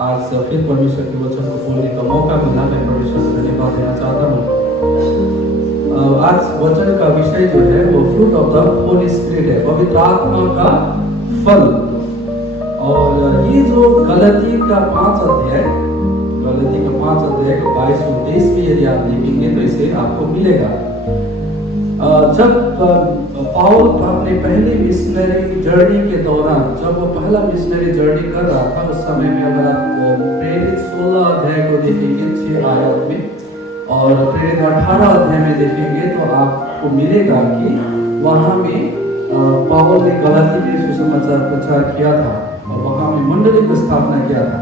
आज फिर परमेश्वर के वचन को बोलने का मौका मिला। मैं परमेश्वर को धन्यवाद देना चाहता हूँ। आज वचन का विषय जो है वो fruit of the Holi spirit है, पवित्र आत्मा का फल। और ये जो गलती का 5 अध्याय का 22 और 23 में यदि आप देखेंगे तो इसे आपको मिलेगा। जब पाउल अपने पहले मिशनरी जर्नी के दौरान, जब वो पहला मिशनरी जर्नी कर रहा था, उस समय में अगर आप प्रेरित 16 अध्याय को देखेंगे 6 आयत में और प्रेरित 18 अध्याय में देखेंगे तो आपको मिलेगा कि वहाँ में पाउल ने गलती के सुसमाचार प्रचार किया था और वहाँ में मंडली की स्थापना किया था।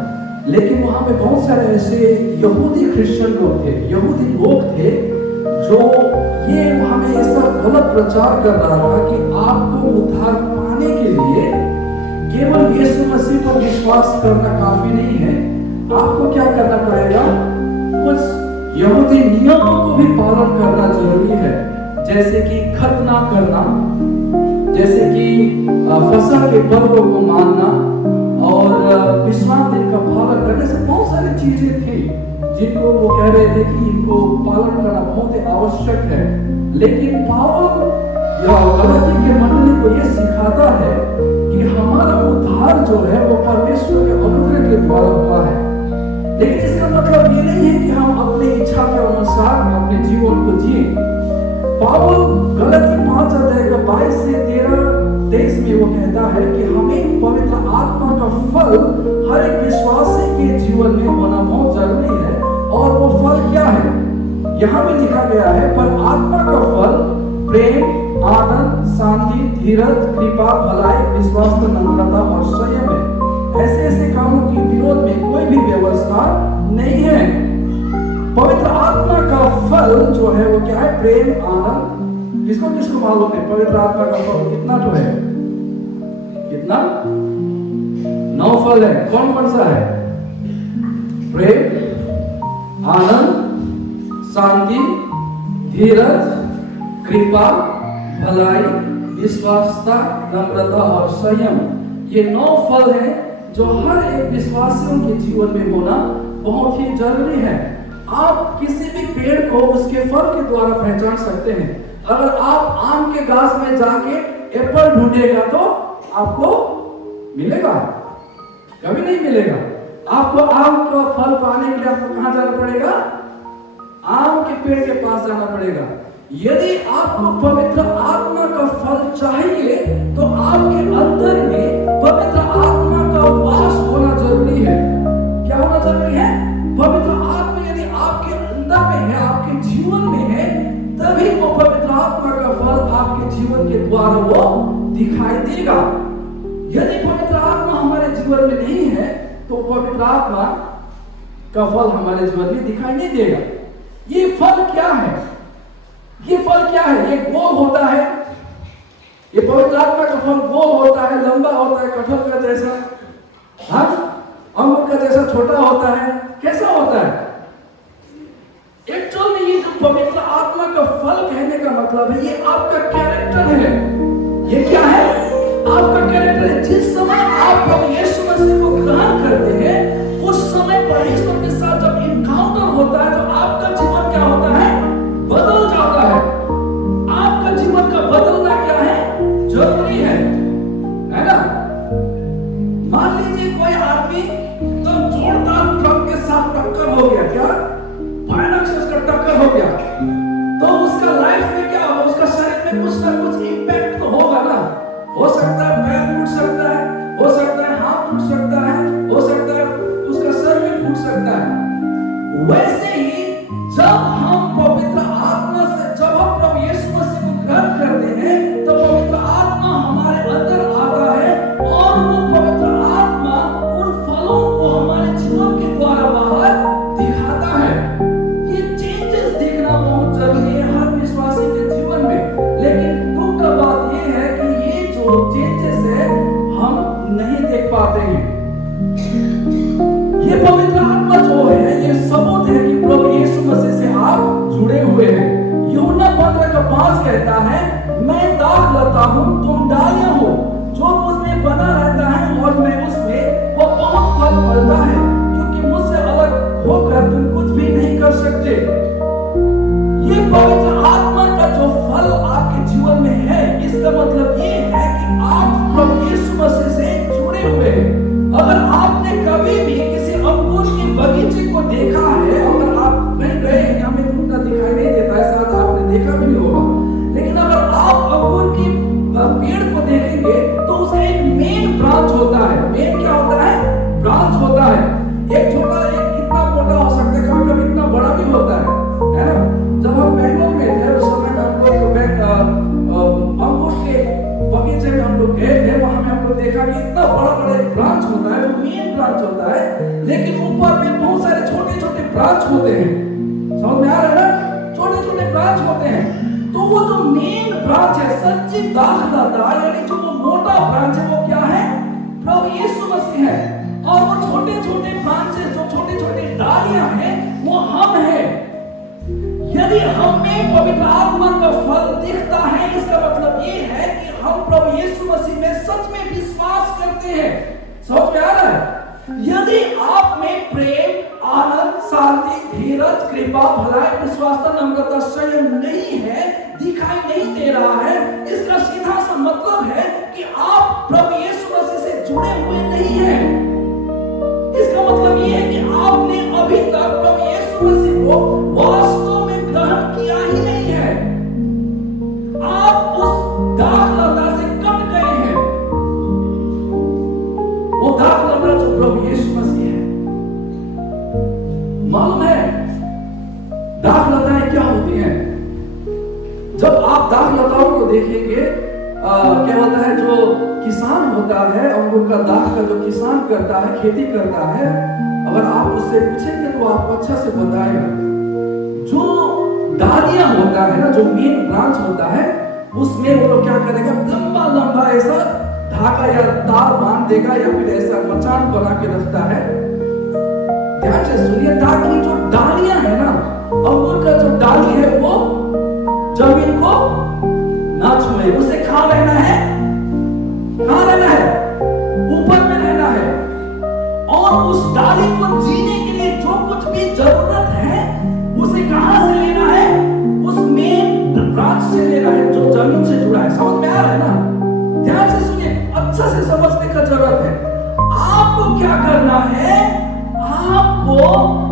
लेकिन वहाँ में बहुत सारे ऐसे यहूदी क्रिश्चियन लोग थे, यहूदी लोग थे जो ये वहाँ में ऐसा गलत प्रचार कर रहा था कि आपको उद्धार पाने के लिए केवल यीशु मसीह पर विश्वास करना काफी नहीं है, आपको क्या करना पड़ेगा, कुछ यहूदी नियमों को भी पालन करना जरूरी है। जैसे कि खतना करना, जैसे कि फसह के पर्व को मानना और विश्राम दिन का पालन करने से बहुत सारी चीजें थी जिनको वो कह रहे थे कि इनको पालन करना बहुत ही आवश्यक है। लेकिन पाउल गलाती के मंडली को ये सिखाता है कि हमारा उद्धार जो है वो परमेश्वर के अनुग्रह के द्वारा हुआ है। लेकिन इसका मतलब ये नहीं है कि हम अपनी इच्छा के अनुसार अपने जीवन को जिए। पाउल गलाती 5 अध्याय का 22 से 13-23 में वो कहता है कि हमें पवित्र आत्मा का फल हर एक विश्वासी के जीवन में होना बहुत जरूरी है। और वो फल क्या है, यहाँ भी लिखा गया है, पर आत्मा का फल प्रेम, आनंद, शांति, धीरज, कृपा, भलाई, विश्वास, नम्रता और संयम है। ऐसे ऐसे कामों के विरोध में कोई भी व्यवस्था नहीं है। पवित्र आत्मा का फल जो है वो क्या है, प्रेम, आनंद। किसको किसको मालूम है पवित्र आत्मा का फल कितना तो है, कितना? 9 फल है। कौन कौन सा है? प्रेम, आनंद, शांति, धीरज, कृपा, भलाई, विश्वासता, नम्रता और संयम। ये 9 फल हैं जो हर एक विश्वासियों के जीवन में होना बहुत ही जरूरी है। आप किसी भी पेड़ को उसके फल के द्वारा पहचान सकते हैं। अगर आप आम के घास में जाके एप्पल ढूंढेगा तो आपको मिलेगा? कभी नहीं मिलेगा। आपको आम का फल पाने के लिए आपको कहां जाना पड़ेगा? आम के पेड़ के पास जाना पड़ेगा। यदि आपको पवित्र आत्मा का फल चाहिए तो आपके अंदर में पवित्र आत्मा का वास होना जरूरी है। क्या होना जरूरी है? पवित्र आत्मा यदि आपके अंदर में है, आपके जीवन में है, तभी वो पवित्र आत्मा का फल आपके जीवन के द्वारा वो दिखाई देगा। यदि पवित्र आत्मा हमारे जीवन में नहीं है तो पवित्र आत्मा का फल हमारे जीवन में दिखाई नहीं देगा। ये फल क्या है? ये फल क्या है? ये गोल होता है। ये पवित्र आत्मा का फल गोल होता है, लंबा होता है, कटहल का जैसा, हाँ, अंगूर का जैसा छोटा होता है। कैसा होता है? एक्चुअल में ये जो पवित्र आत्मा का फल कहने का मतलब है, ये आपका कैरेक्टर है। ये क्या है? आपका कैरेक्टर है। जिस समय आप प्रभु यीशु मसीह को ग्रहण करते हैं, उस समय परमेश्वर के साथ जब इनकाउंटर होता है तो आपका जीवन क्या होता है? बदल जाता है। आपका जीवन का बदलना क्या है? जरूरी है ना? मान लीजिए कोई आदमी तो जोरदार ट्रक के साथ टक्कर हो गया, क्या भयानक से उसका टक्कर हो गया, तो उसका लाइफ में क्या होगा? उसका शरीर में कुछ ना कुछ इंपैक्ट तो होगा ना। हो सकता है पैर टूट सकता है, हो सकता है हाथ टूट सकता है, हो सकता है उसका सर भी टूट सकता है। वैसे ही जब हम पवित्र आत्मा से, जब हम प्रभु यीशु मसीह को ग्रहण करते हैं तो पवित्र आत्मा हमारे अंदर आता है और वो पवित्र आत्मा उन फलों को हमारे जीवन के द्वारा बाहर दिखाता है। ये चेंजेस देखना बहुत जरूरी है हर विश्वासी के जीवन में। लेकिन दुख का बात ये है कि ये जो चेंजेस है हम नहीं देख पाते हैं। ये पवित्र आत्मा जो है ये सबूत है कि प्रभु यीशु मसीह से आप जुड़े हुए हैं। यूहन्ना 15:5 कहता है, मैं दाख लता हूं, तुम डालियां हो। जो मुझ में बना रहता है और मैं उसमें, वो बहुत फल फलता है, लेकिन ऊपर में बहुत सारे छोटे छोटे ब्रांच होते हैं। समझ में आ रहा है ना? छोटे छोटे ब्रांच होते हैं। तो वो जो मेन ब्रांच है, सच्ची दाखलता, यानी जो वो मोटा ब्रांच है, वो क्या है? प्रभु यीशु मसीह है। और वो छोटे छोटे ब्रांचेस, जो छोटे छोटे डालियां हैं, वो हम हैं। यदि हम में पवित्र आत्मा का फल दिखता है, इसका मतलब ये है कि हम प्रभु यीशु मसीह में सच में विश्वास करते हैं। समझ में आ रहा है? यदि आप में प्रेम, आनंद, शांति, धीरज, कृपा, भलाई, विश्वास, नम्रता, संयम नहीं है, दिखाई नहीं दे रहा है, इसका सीधा सा मतलब है कि आप प्रभु यीशु मसीह से जुड़े हुए नहीं हैं। इसका मतलब ये है कि आपने अभी तक प्रभु यीशु मसीह को वास्तव में ग्रहण किया ही नहीं है। आप उस दाखलता से कट गए हैं। वो दाखलता जो प्रभु यीशु मसीह है। मालूम है दाखलताएं क्या होती हैं? जब आप दाखलताओं को देखेंगे, क्या होता है, जो किसान होता है, अंगूर का दाख का जो किसान करता है, खेती करता है, अगर आप उससे पूछेंगे तो आपको अच्छा से बताएगा। जो डालियां होता है ना, जो मेन ब्रांच होता है, उसमें वो लोग क्या करेगा, लंबा लंबा ऐसा धागा या तार बांध देगा, या फिर ऐसा मचान बना के रखता है। ध्यान से सुनिए, ताकि जो डालियां है ना, अंगूर का जो डाली है, वो जमीन को ना छुए। उसे कहां रहना है? कहां रहना है? ऊपर में रहना है। और उस डाली को जीने के लिए जो कुछ भी जरूरत है, उसे कहां से लेना है? उस मेन ब्रांच से लेना है, जो जमीन से जुड़ा है। समझ में आ रहा है ना? ध्यान से सुनिए, अच्छा से समझने का जरूरत है। आपको क्या करना है? आपको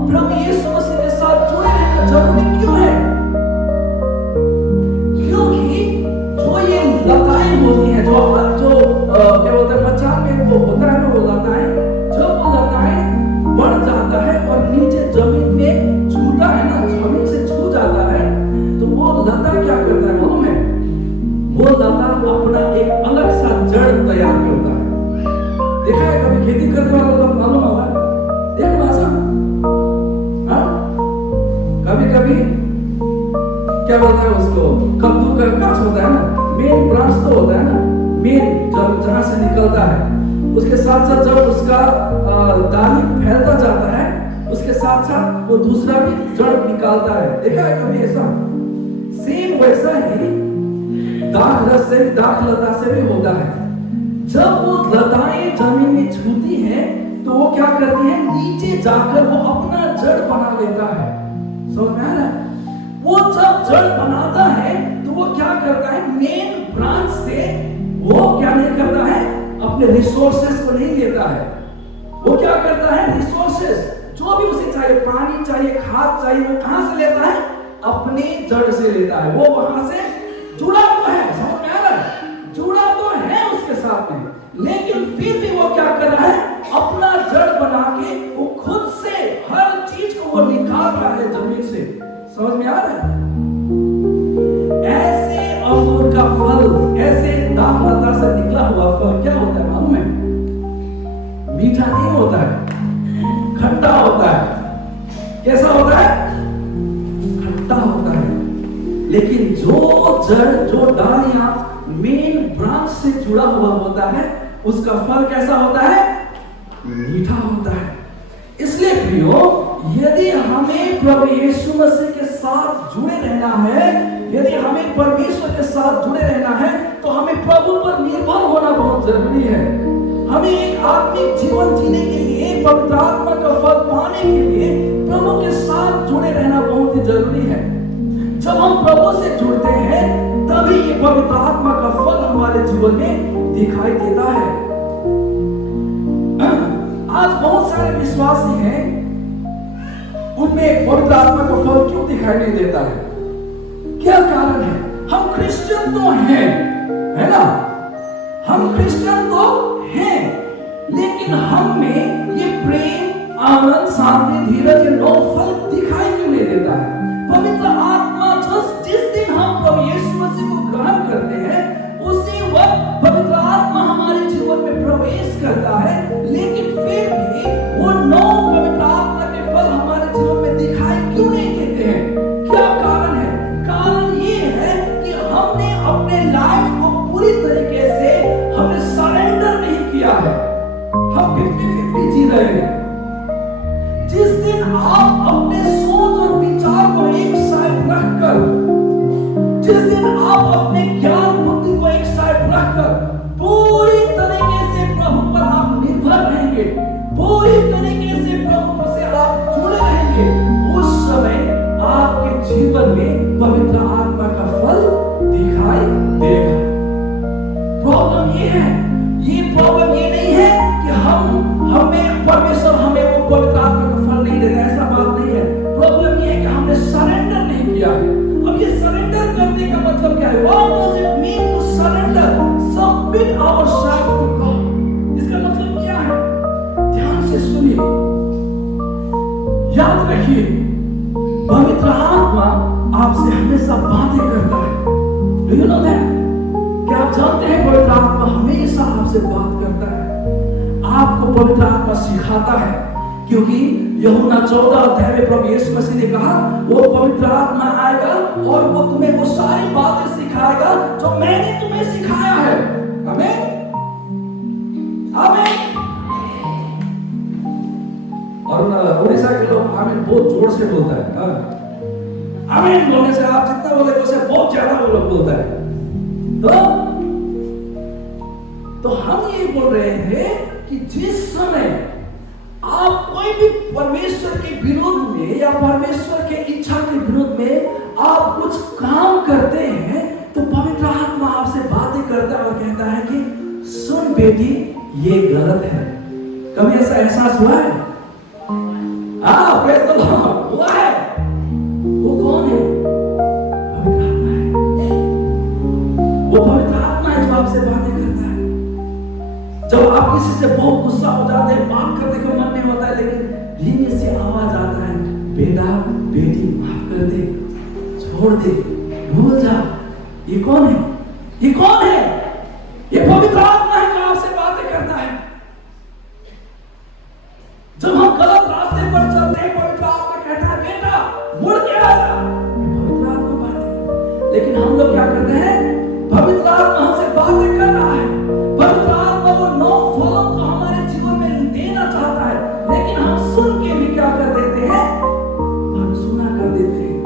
प्रभु यीशु मसीह के साथ जुड़े रहना जरूरी क्यों है? क्योंकि जो ये लताएं होती हैं, जो क्या बोलते हैं, मचान में वो होता है ना, वो लताएं, जब वो लताएं बढ़ जाता है और नीचे जमीन में छूता है ना, जमीन से छू जाता है, तो वो लता क्या करता है मालूम है? वो लता अपना एक अलग सा जड़ तैयार करता है। देखा है कभी खेती करने वाला लोग? मालूम होगा, देखो ऐसा। कभी कभी क्या बोलता है उसको, कद्दू का गाछ होता है ना, मेन ब्रांच तो होता है ना, मेन जहां से निकलता है, उसके साथ साथ जब उसका डाली फैलता जाता है, उसके साथ साथ वो दूसरा भी जड़ निकालता है। देखा है कभी ऐसा? सेम वैसा ही दाखलता से भी होता है। जब वो लताएं जमीन में छूती हैं, तो वो क्या करती है? नीचे जाकर वो अपना जड़ बना लेता है। समझ में आ रहा है? वो जब जड़ बनाता है, तो वो क्या करता है? मेन ब्रांच से वो क्या नहीं करता है? अपने रिसोर्सेस को नहीं लेता है। वो क्या करता है? रिसोर्सेस जो भी उसे चाहिए, पानी चाहिए, खाद चाहिए, वो कहां से लेता है? अपने जड़ से लेता है। वो वहां से जुड़ा हुआ है। समझ में आ रहा है? जुड़ा तो है उसके साथ में, लेकिन फिर भी वो क्या कर रहा है? अपना जड़ बना के वो खुद से हर चीज को वो निकाल रहा है जमीन से। समझ में आ रहा है? ऐसे अंगूर का फल, ऐसे दाखलता से निकला हुआ फल क्या होता है मालूम है? मीठा नहीं होता है, खट्टा होता है। कैसा होता है? खट्टा होता है। लेकिन जो जड़, जो डालियां मेन ब्रांच से जुड़ा हुआ होता है, उसका फल कैसा होता है? मीठा होता है। इसलिए प्रियो, यदि हमें प्रभु यीशु मसीह के साथ जुड़े रहना है, यदि हमें परमेश्वर के साथ जुड़े रहना है, तो हमें प्रभु पर निर्भर होना बहुत जरूरी है। हमें एक आत्मिक जीवन जीने के लिए, पवित्र आत्मा का फल पाने के लिए प्रभु के साथ जुड़े रहना बहुत ही जरूरी है। जब हम प्रभु से जुड़ते हैं, तभी ये पवित्र आत्मा का फल हमारे जीवन में दिखाई देता है। आज बहुत सारे विश्वासी हैं, उनमें पवित्र आत्मा का फल क्यों दिखाई नहीं देता है? क्या कारण है? हम क्रिश्चियन तो हैं, है ना? हम क्रिश्चियन तो हैं, लेकिन हम में ये प्रेम, आनंद, शांति, धीरज, ये 9 फल दिखाई क्यों नहीं देता है? पवित्र आत्मा जिस दिन हम प्रभु यीशु मसीह को ग्रहण करते हैं, उसी वक्त पवित्र आत्मा हमारे जीवन में प्रवेश करता है, लेकिन फिर भी वो 9 प्रभु से आप जुड़े रहेंगे, उस समय आपके जीवन में पवित्र आत्मा का फल दिखाई देगा। प्रॉब्लम ये है, ये प्रॉब्लम ये नहीं है कि हमें परमेश्वर हमें वो पवित्र आत्मा का फल नहीं देगा, ऐसा बात नहीं है। प्रॉब्लम ये है कि हमने सरेंडर नहीं किया है। अब ये सरेंडर करने का मतलब क्या है? What does it mean to surrender? Submit ourselves to God. इसका मतलब क्या है? ध्यान से सुनिए, याद रखिए, पवित्र आत्मा आपसे हमेशा बातें करता है। Do you know that? क्या आप जानते हैं पवित्र आत्मा हमेशा आपसे बात करता है, आपको पवित्र आत्मा सिखाता है, क्योंकि यूहन्ना 14 अध्याय में प्रभु यीशु मसीह ने कहा वो पवित्र आत्मा आएगा और वो तुम्हें वो सारी बातें सिखाएगा जो मैंने तुम्हें सिखाया है। आमीन, आमीन। और उड़ीसा के लोग आमीन बहुत जोर से बोलता है। आमीन बोलने से आप जितना बोले उससे बहुत ज्यादा वो लोग बोलता है। तो हम ये बोल रहे हैं कि जिस समय आप कोई भी परमेश्वर के विरोध में या परमेश्वर के इच्छा के विरोध में आप कुछ काम करते हैं, तो पवित्र आत्मा आपसे बातें करता है और कहता है कि सुन बेटी, ये गलत है। कभी ऐसा एहसास हुआ है? प्रेज़ द लॉर्ड, हुआ है। वो कौन है? पवित्र आत्मा है। वो पवित्र आत्मा है जो आपसे बातें करता है। जब आप किसी से बहुत गुस्सा हो जाते हैं, बात करने का मन नहीं होता है, लेकिन धीमे से आवाज आता है, बेटा बेटी माफ कर दे, छोड़ दे, भूल जा। ये कौन है? ये कौन है? ये पवित्र आत्मा है जो आपसे बातें करता है। जब हम गलत रास्ते पर चलते हैं, पवित्र आत्मा कहता है बेटा मुड़ के आ जा। पवित्र आत्मा बात है, लेकिन हम लोग क्या करते हैं? पवित्र आत्मा हमसे बातें कर रहा है, पवित्र आत्मा वो 9 फलों को हमारे जीवन में देना चाहता है, लेकिन हम सुन के भी क्या कर देते हैं? हम सुना कर देते हैं।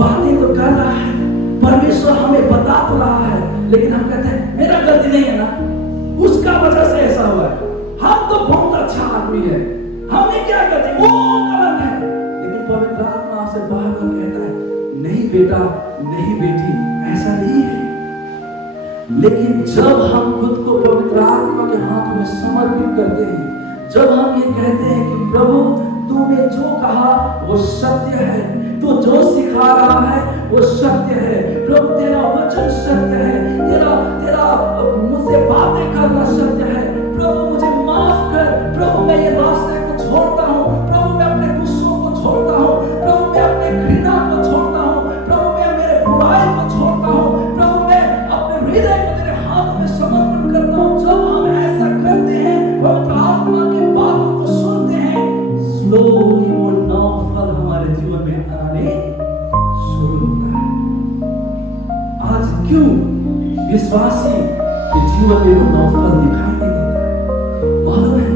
बातें तो कर रहा है, परमेश्वर हमें बता तो रहा है, लेकिन हम कहते हैं मेरा गलती नहीं है ना, उसका वजह से ऐसा हुआ है, हम तो बहुत अच्छा आदमी है, हमने क्या करते, वो गलत है। लेकिन पवित्र आत्मा आपसे बार-बार कहता है नहीं बेटा, नहीं बेटी, ऐसा नहीं है। लेकिन जब हम खुद को पवित्र आत्मा के हाथों में समर्पित करते हैं, जब हम ये कहते हैं कि प्रभु तूने जो कहा वो सत्य है, तू जो सिखा रहा है वो सत्य है, प्रभु तेरा वचन सत्य है, तेरा मुझसे बातें करना सत्य है, प्रभु मुझे माफ कर, प्रभु मैं ये रास्ते को छोड़ता हूँ, प्रभु मैं अपने गुस्सों को छोड़ता हूँ, प्रभु मैं अपने घृणा को छोड़ता हूँ, प्रभु मैं मेरे बुराई को छोड़ता हूँ, प्रभु मैं अपने हृदय को तेरे हाथ में समर्पण करता हूँ। जब हम ऐसा करते हैं, पवित्र आत्मा के बातों को सुनते हैं, स्लोली वो 9 फल हमारे जीवन में आने शुरू होता है। आज क्यों विश्वासी के जीवन में वो 9 फल दिखाई नहीं देता है? मालूम है,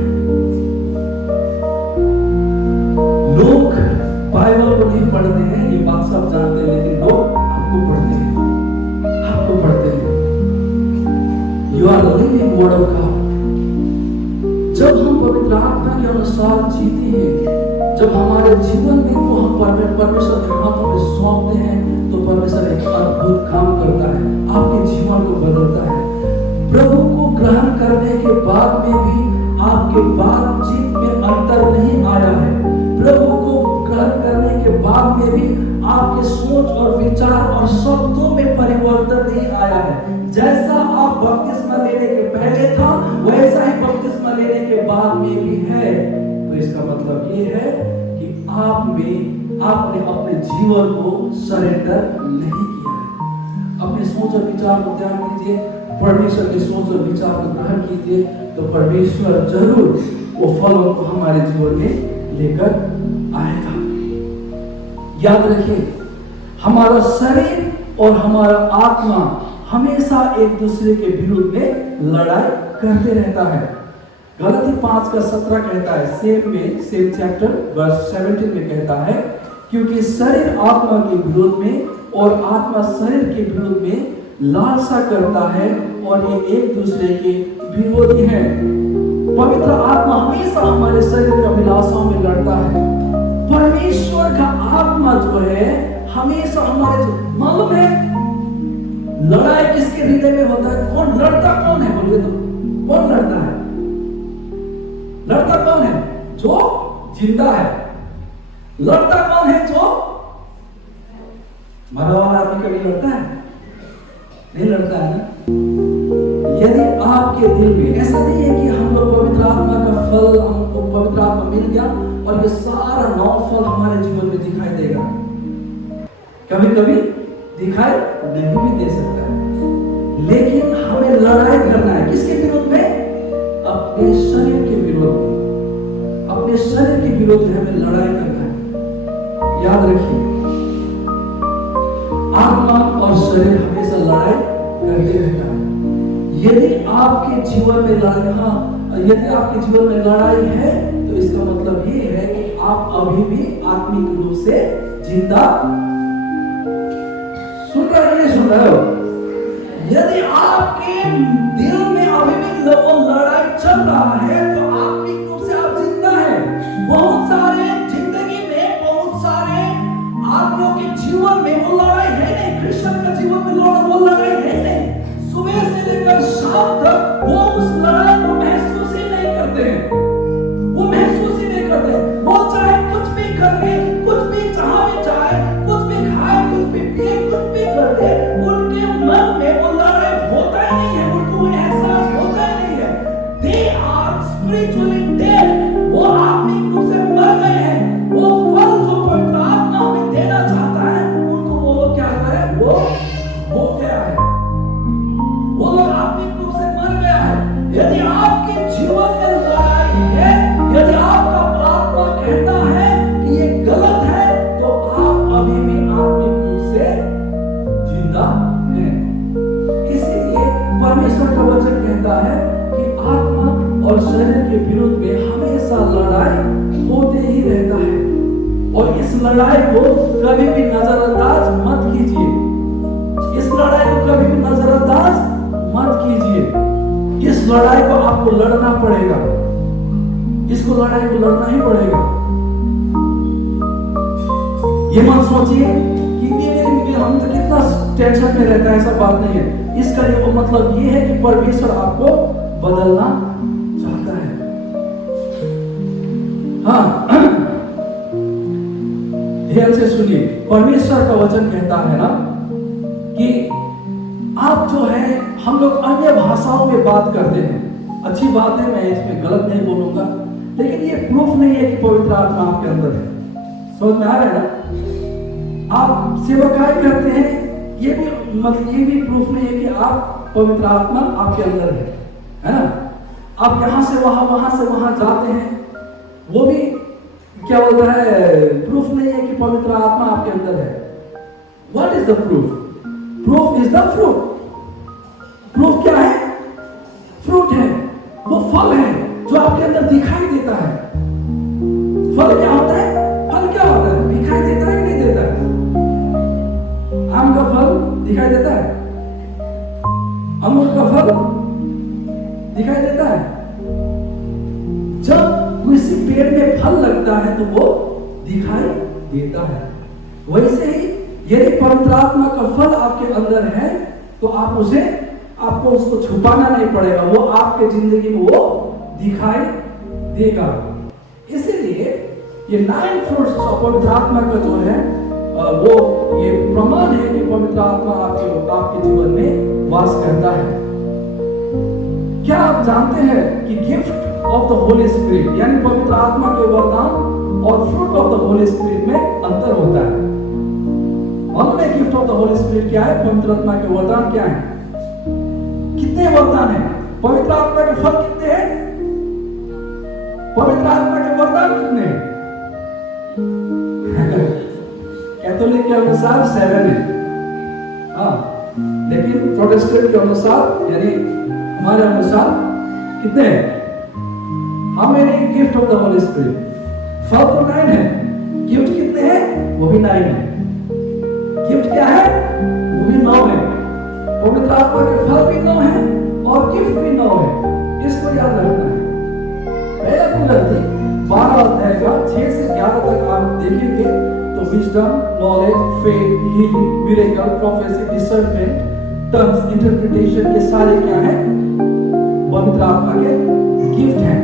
लोग बाइबल को नहीं पढ़ते हैं, ये बात सब जानते हैं, लेकिन लोग आपको पढ़ते हैं, आपको पढ़ते हैं। You are the living word of God. जब हम पवित्र आत्मा के अनुसार जीते हैं, जब हमारे जीवन में को हम परमेश्वर के हाथों में सौंपते हैं, तो परमेश्वर एक अद्भुत काम करता है, आपके जीवन को बदलता है। प्रभु को ग्रहण करने के बाद में भी आपके बातचीत में अंतर नहीं आया है, प्रभु को ग्रहण करने के बाद में भी आपके सोच और विचार और शब्दों में परिवर्तन नहीं आया है। जैसा आप बपतिस्मा लेने के पहले था, वैसा ही बपतिस्मा लेने के बाद में भी है। तो इसका मतलब ये है कि आपने अपने जीवन को सरेंडर नहीं किया है। अपने सोच और विचार को त्याग दीजिए, परमेश्वर के सोच और विचार को ग्रहण कीजिए, तो परमेश्वर जरूर वो फलों को हमारे जीवन में लेकर आएगा। याद रखिए, हमारा शरीर और हमारा आत्मा हमेशा एक दूसरे के विरुद्ध में लड़ाई करते रहता है। गलाती 5:17 कहता है, सेम चैप्टर वर्स 17 में कहता है, क्योंकि शरीर आत्मा के विरोध में और आत्मा शरीर के विरोध में लालसा करता है और ये एक दूसरे के विरोधी हैं। पवित्र आत्मा हमेशा हमारे शरीर के अभिलाषाओं में लड़ता है। परमेश्वर का आत्मा जो है हमेशा हमारे, मालूम है लड़ाई किसके हृदय में होता है? कौन लड़ता कौन है? बोलिए तो कौन लड़ता है? लड़ता कौन है? जो जिंदा है। लड़ता कौन है? जो मरा हुआ आदमी कभी लड़ता है? नहीं लड़ता है ना। यदि आपके दिल में, ऐसा नहीं है कि हम लोग पवित्र आत्मा का फल, हमको पवित्र आत्मा मिल गया और ये सारा 9 फल हमारे जीवन में दिखाई देगा। कभी कभी दिखाई नहीं भी दे सकता है, लेकिन हमें लड़ाई करना है। किसके विरोध में? अपने शरीर के विरोध में। अपने शरीर के विरोध में हमें लड़ाई करना है। याद रखिए, आत्मा और शरीर हमेशा लड़ाई करते रहता है। यदि आपके जीवन में लड़ाई, यदि आपके जीवन में लड़ाई है तो इसका मतलब ये है कि आप अभी भी आत्मिक रूप से जिंदा। सुन रहे हो? यदि आपके दिल में अभी भी लड़ाई चल रहा है तो आत्मिक रूप से आप जिंदा हैं। बहुत सारे जिंदगी में, बहुत सारे आदमियों के जीवन में वो लड़ाई है नहीं। क्रिश्चियन का जीवन में वो लड़ाई है नहीं। सुबह से लेकर शाम तक वो उस लड़ाई को महसूस ही नहीं करते हैं। वो महसूस ही नहीं करते। वो चाहे कुछ भी कर ले, कुछ भी जहां भी जाए, कुछ भी खाए, कुछ भी पिए, कुछ भी कर ले, उनके मन में वो लड़ाई होता ही नहीं है। उनको एहसास होता ही नहीं है। They are spiritually dead. वो आत्मिक रूप से मर गए हैं। वो फल जो पवित्र आत्मा हमें देना चाहता है, उनको वो क्या है? वो हो गया है। वो लोग आत्मिक रूप से मर गया है। यदि आपके जीवन में लड़ाई है, यदि आपका आत्मा कहता है कि ये गलत है, तो आप अभी भी आत्मिक रूप से जिंदा हैं। इसीलिए परमेश्वर का वचन कहता है कि आत्मा और शरीर के विरुद्ध में हमेशा लड़ाई होते ही रहता है। और इस लड़ाई को कभी भी नजरअंदाज मत कीजिए। इस लड़ाई को कभी भी नजरअंदाज मत कीजिए। इस लड़ाई को आपको लड़ना पड़ेगा। इसको लड़ाई को लड़ना ही पड़ेगा। ये मत सोचिए कि हम तो कितना टेंशन में रहता है, ऐसा बात नहीं है। इसका ये मतलब ये है कि परमेश्वर आपको बदलना चाहता है। हाँ, ध्यान से सुनिए। परमेश्वर का वचन कहता है ना कि आप जो है, हम लोग अन्य भाषाओं में बात करते हैं। अच्छी बात है, मैं इसमें गलत नहीं बोलूंगा, लेकिन ये प्रूफ नहीं है कि पवित्र आत्मा आपके अंदर है। समझ में आ रहा है ना? आप सेवकाई करते हैं, ये भी मतलब ये भी प्रूफ नहीं है कि आप पवित्र आत्मा आपके अंदर है ना? आप यहाँ से वहां, वहां से वहां जाते हैं, वो भी क्या बोलता है? प्रूफ नहीं है कि पवित्र आत्मा आपके अंदर है। What is the proof? Proof is the fruit. Proof क्या है? फ्रूट है, वो फल है जो आपके अंदर दिखाई देता है। फल क्या होता है? फल क्या होता है? दिखाई देता है कि नहीं देता है? आम का फल दिखाई देता है, अमरूद का फल दिखाई देता है। जब किसी पेड़ में फल लगता है तो वो दिखाई देता है। वैसे ही यदि पवित्र आत्मा का फल आपके अंदर है तो आपको उसको छुपाना नहीं पड़ेगा। वो आपके जिंदगी में वो दिखाई देगा। इसीलिए ये 9 फ्रूट्स पवित्र आत्मा का जो है वो ये प्रमाण है कि पवित्र आत्मा आपके जीवन में वास करता है। क्या आप जानते हैं कि gift of the Holi spirit यानी पवित्र आत्मा के वरदान और fruit of the Holi spirit में अंतर होता है? मालूम है gift of the Holi spirit क्या है? पवित्र आत्मा के वरदान क्या है? कितने वरदान है? पवित्र आत्मा के फल कितने हैं? पवित्र आत्मा के वरदान कितने हैं? कैथोलिक के अनुसार 7 है, हाँ, लेकिन प्रोटेस्टेंट के अनुसार यानी हमारे अनुसार कितने हैं? How many gift of the Holi spirit? फल तो 9 है, गिफ्ट कितने हैं? वो भी 9 है। गिफ्ट क्या है? वो भी 9 है। पवित्र आत्मा के फल भी 9 है और गिफ्ट भी 9 है। इसको याद रखना है। पर्टिकुलरली 12 अध्याय का 6 से 11 तक आप देखेंगे तो wisdom, knowledge, faith, healing, miracle, prophecy, discernment, tongues, interpretation, ये सारे क्या है? पवित्र आत्मा के गिफ्ट हैं।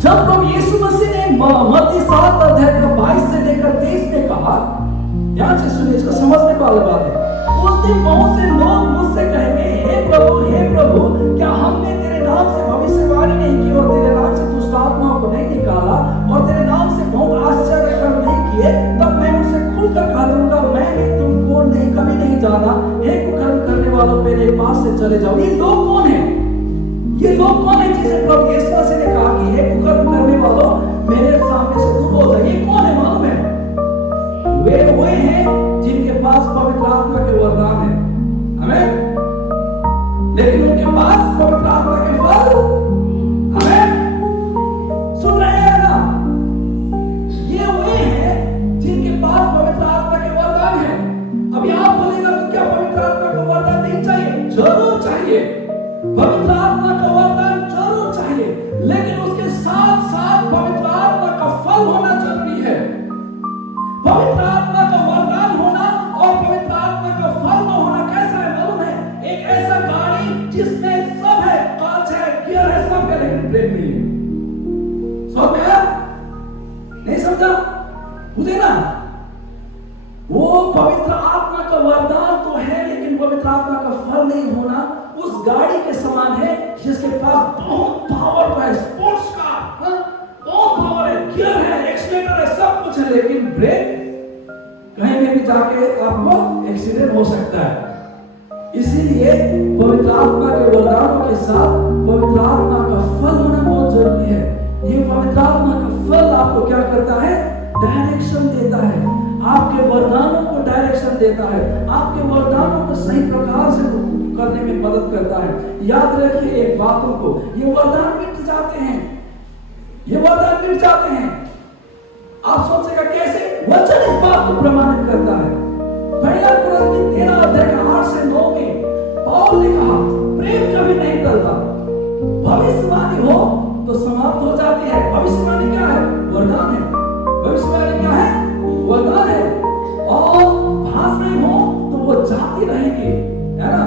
जब प्रभु यीशु मसीह ने मत्ती 7 अध्याय का 22 से लेकर 23 में कहा, ध्यान से सुनिए, इसको समझने वाली बात है। उस दिन बहुत से लोग मुझसे कहेंगे, हे प्रभु, क्या हमने तेरे नाम से भविष्यवाणी नहीं की और तेरे नाम से दुष्ट आत्माओं को नहीं निकाला और तेरे नाम से बहुत आश्चर्य कर्म नहीं किए? तब मैं उनसे खुलकर कह दूंगा, मैंने तुमको कभी नहीं जाना। हे कुकर्म करने वालों, मेरे पास से चले जाओ। ये लोग कौन है? ये लोग कौन है जिसे प्रभु यीशु मसीह ने कहा कि हे कुकर्म करने वालों, मेरे सामने से दूर हो जाओ? ये कौन है मालूम है? वे हैं जिनके पास पवित्र आत्मा के वरदान है। आमीन। लेकिन उनके पास पवित्र आत्मा के फल, आमीन, सुन रहे हैं ना? ये वे हैं जिनके पास पवित्र आत्मा के वरदान है। अब आप बोलेगा तो क्या पवित्र आत्मा का वरदान नहीं चाहिए? जरूर चाहिए। पवित्र आत्मा का वरदान जरूर चाहिए, लेकिन उसके साथ साथ पवित्र आत्मा का फल होना जरूरी है। पवित्र आत्मा का वरदान होना और पवित्र आत्मा का फल न होना कैसा है मालूम है? एक ऐसा गाड़ी जिसमें सब है, कांच है, गियर है, सब है, लेकिन ब्रेक नहीं है। सब है? नहीं समझा? बुझे ना? वो पवित्र आत्मा का वरदान तो है, लेकिन पवित्र आत्मा का फल नहीं होना उस गाड़ी के समान है जिसके पास बहुत पावर है, स्पोर्ट्स कार, बहुत पावर है, गियर है, एक्सीलरेटर है, सब कुछ है, लेकिन ब्रेक कहीं भी जाके आपको एक्सीडेंट हो सकता है। इसीलिए पवित्र आत्मा के वरदानों के साथ पवित्र आत्मा का फल होना बहुत जरूरी है। ये पवित्र आत्मा का फल आपको क्या करता है? डायरेक्शन देता है, आपके वरदानों को डायरेक्शन देता है, आपके वरदानों को सही प्रकार से करने में मदद करता है। याद रखिए एक बातों को, ये वरदान मिट जाते हैं, ये वरदान मिट जाते हैं। आप सोचेगा कैसे? वचन इस बात को प्रमाणित करता है। पहला कुरिन्थियों 13 अध्याय 8 से 9 में पौल ने कहा, प्रेम कभी नहीं टलता। भविष्यवाणी हो तो समाप्त हो जाती है। भविष्यवाणी क्या है? वरदान है। भविष्यवाणी क्या है? वरदान है। और भाषाएं हो तो वो जाती रहेगी, है ना?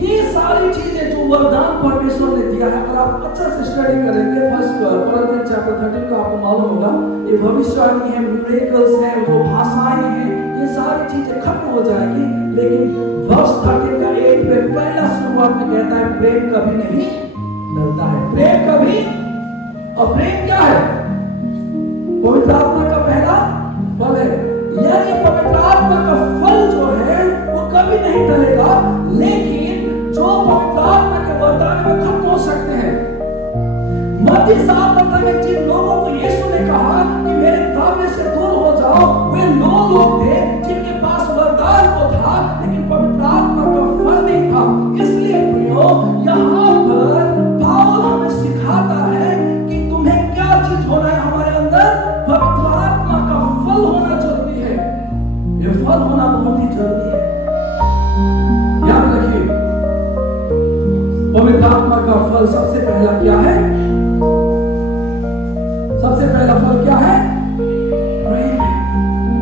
ये सारी चीजें जो वरदान परमेश्वर ने दिया है, अगर आप अच्छा से स्टडी करेंगे, फर्स्ट कोरिन्थियन चैप्टर 13 का आपको मालूम होगा, ये भविष्यवाणी है, मिरेकल्स है, वो भाषाएं हैं, ये सारी चीजें खत्म हो जाएगी। लेकिन वर्ष 13 का 8 में पहला शुरुआत में कहता है, प्रेम कभी नहीं टलता है। प्रेम कभी, और प्रेम क्या है? पवित्र आत्मा का पहला फल है। यानी पवित्र आत्मा का फल जो है वो कभी नहीं टलेगा, लेकिन जो पवित्र आत्मा के वरदान में खत्म हो सकते हैं। मत्ती 7 अध्याय में जिन लोगों को यीशु ने कहा कि मेरे सामने से दूर हो जाओ, वे 9 लोग थे जिनके पास वरदान तो था, लेकिन पवित्र आत्मा का फल नहीं था। इसलिए प्रियो, यहाँ पर पौल हमें सिखाता है कि तुम्हें क्या चीज होना है हमारे अंदर? पवित्र आत्मा का फल होना जरूरी है। ये फल होना बहुत ही जरूरी है। याद रखिए, पवित्र आत्मा का फल सबसे पहला क्या है? सबसे पहला फल क्या है? प्रेम।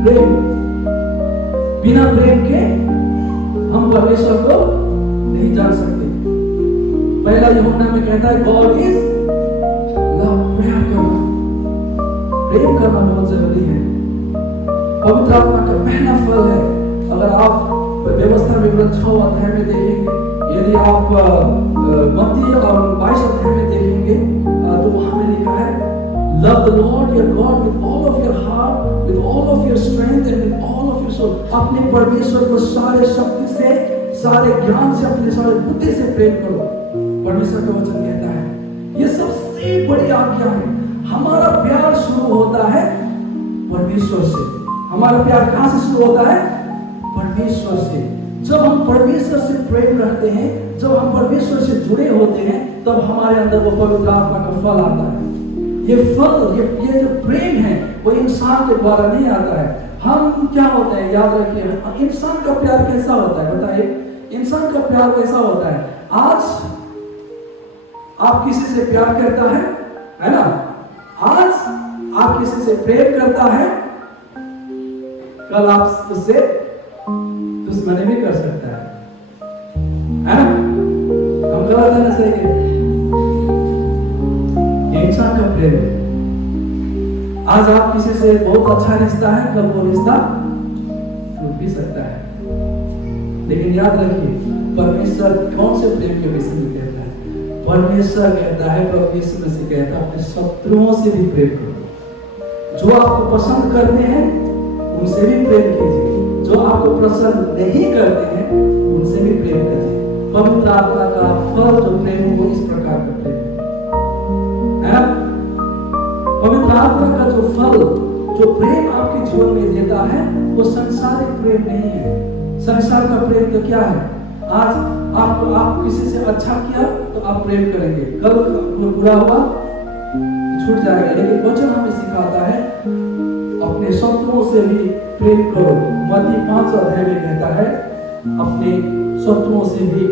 प्रेम। बिना प्रेम के हम परमेश्वर को नहीं जान सकते। पहला यूहन्ना में कहता है, गॉड इज लव। प्रेम करना, प्रेम करना बहुत जरूरी है। पवित्र आत्मा का पहला फल है। अगर आप व्यवस्था विवरण 6 अध्याय में देखेंगे, यदि आप मत्ती और 22 अध्याय में देखेंगे तो वहां में लिखा है, love the Lord your God with all of your heart, with all of your strength and with all of your soul. अपने परमेश्वर को सारे शक्ति से, सारे ज्ञान से, अपने सारे बुद्धि से प्रेम करो। परमेश्वर का वचन कहता है ये सबसे बड़ी आज्ञा है। हमारा प्यार शुरू होता है परमेश्वर से। हमारा प्यार कहां से शुरू होता है? परमेश्वर से। जब हम परमेश्वर से प्रेम रखते हैं, जब हम परमेश्वर से जुड़े होते हैं, तब हमारे अंदर वो पवित्र आत्मा का फल आता है। ये फल, ये जो प्रेम है, वो इंसान के द्वारा नहीं आता है। हम क्या होते हैं, याद रखिए, इंसान का प्यार कैसा होता है बताइए? इंसान का प्यार कैसा होता है? आज आप किसी से प्यार करता है ना? आज आप किसी से प्रेम करता है, कल आप उससे दुश्मनी भी कर सकता है ना? हम गलत है ना, सही है? ये इंसान का प्रेम है। आज आप किसी से बहुत अच्छा रिश्ता है, कल वो रिश्ता टूट भी सकता है। लेकिन याद रखिए, परमेश्वर कौन से प्रेम के विषय में कहता है? परमेश्वर कहता है, प्रभु यीशु मसीह कहता है, अपने शत्रुओं से भी प्रेम करो। जो आपको पसंद करते हैं उनसे भी प्रेम कीजिए, जो आपको पसंद नहीं करते हैं उनसे भी प्रेम कीजिए। पवित्र आत्मा का फल जो प्रेम वो इस प्रकार का प्रेम है। पवित्र आत्मा का जो फल, जो प्रेम आपके जीवन में देता है, वो संसारिक प्रेम नहीं है। संसार का प्रेम तो क्या है? आज आप किसी से अच्छा किया तो आप प्रेम करेंगे, कल बुरा हुआ छूट जाएगा। लेकिन वचन हमें सिखाता है अपने शत्रुओं से भी प्रेम करो। मत्ती 5 अध्याय में कहता है अपने शत्रुओं से भी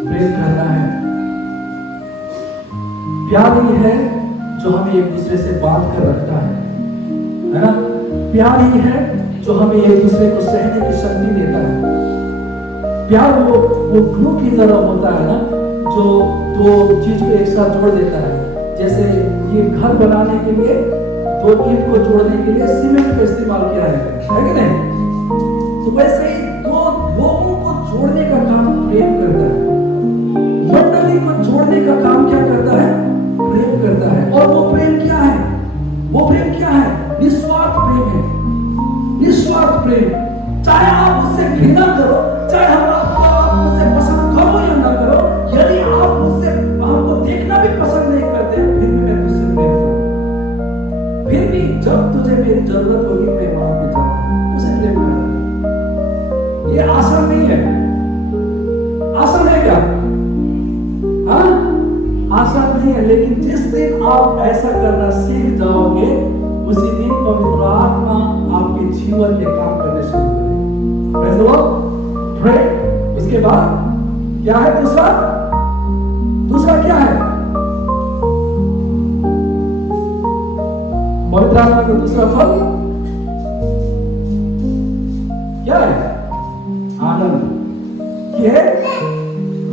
प्रेम करना है। प्यार ही है जो हमें एक दूसरे से बांध कर रखता है ना? प्यार ही है जो हमें एक दूसरे को सहने की शक्ति देता है। प्यार वो ग्लू की तरह होता है ना, जो दो चीज को एक साथ जोड़ देता है। जैसे ये घर बनाने के लिए दो ईंट को जोड़ने के लिए सीमेंट का इस्तेमाल किया है कि नहीं? तो वैसे ही दो लोगों को जोड़ने का काम प्रेम करता है। मंडली को जोड़ने का काम क्या करता है? प्रेम करता है। और वो प्रेम क्या है? वो प्रेम क्या है? निस्वार्थ प्रेम है। निस्वार्थ प्रेम। चाहे आप उससे घृणा करो, चाहे आप मुझसे पसंद करो या ना करो, यदि आप मुझसे हमको देखना भी पसंद नहीं करते, फिर भी मैं तुझसे प्रेम करूं। फिर भी जब तुझे मेरी जरूरत होगी मैं वहां पे जाऊंगा, उसे प्रेम करूंगा। ये आसान नहीं है। आसान है क्या? हाँ, आसान नहीं है। लेकिन जिस दिन आप ऐसा करना सीख जाओगे, उसी दिन पवित्र आत्मा आपके जीवन में काम करने शुरू करेगा। Praise the Lord. Pray. उसके बाद क्या है? दूसरा क्या है? पवित्र आत्मा का दूसरा फल क्या है? आनंद। ये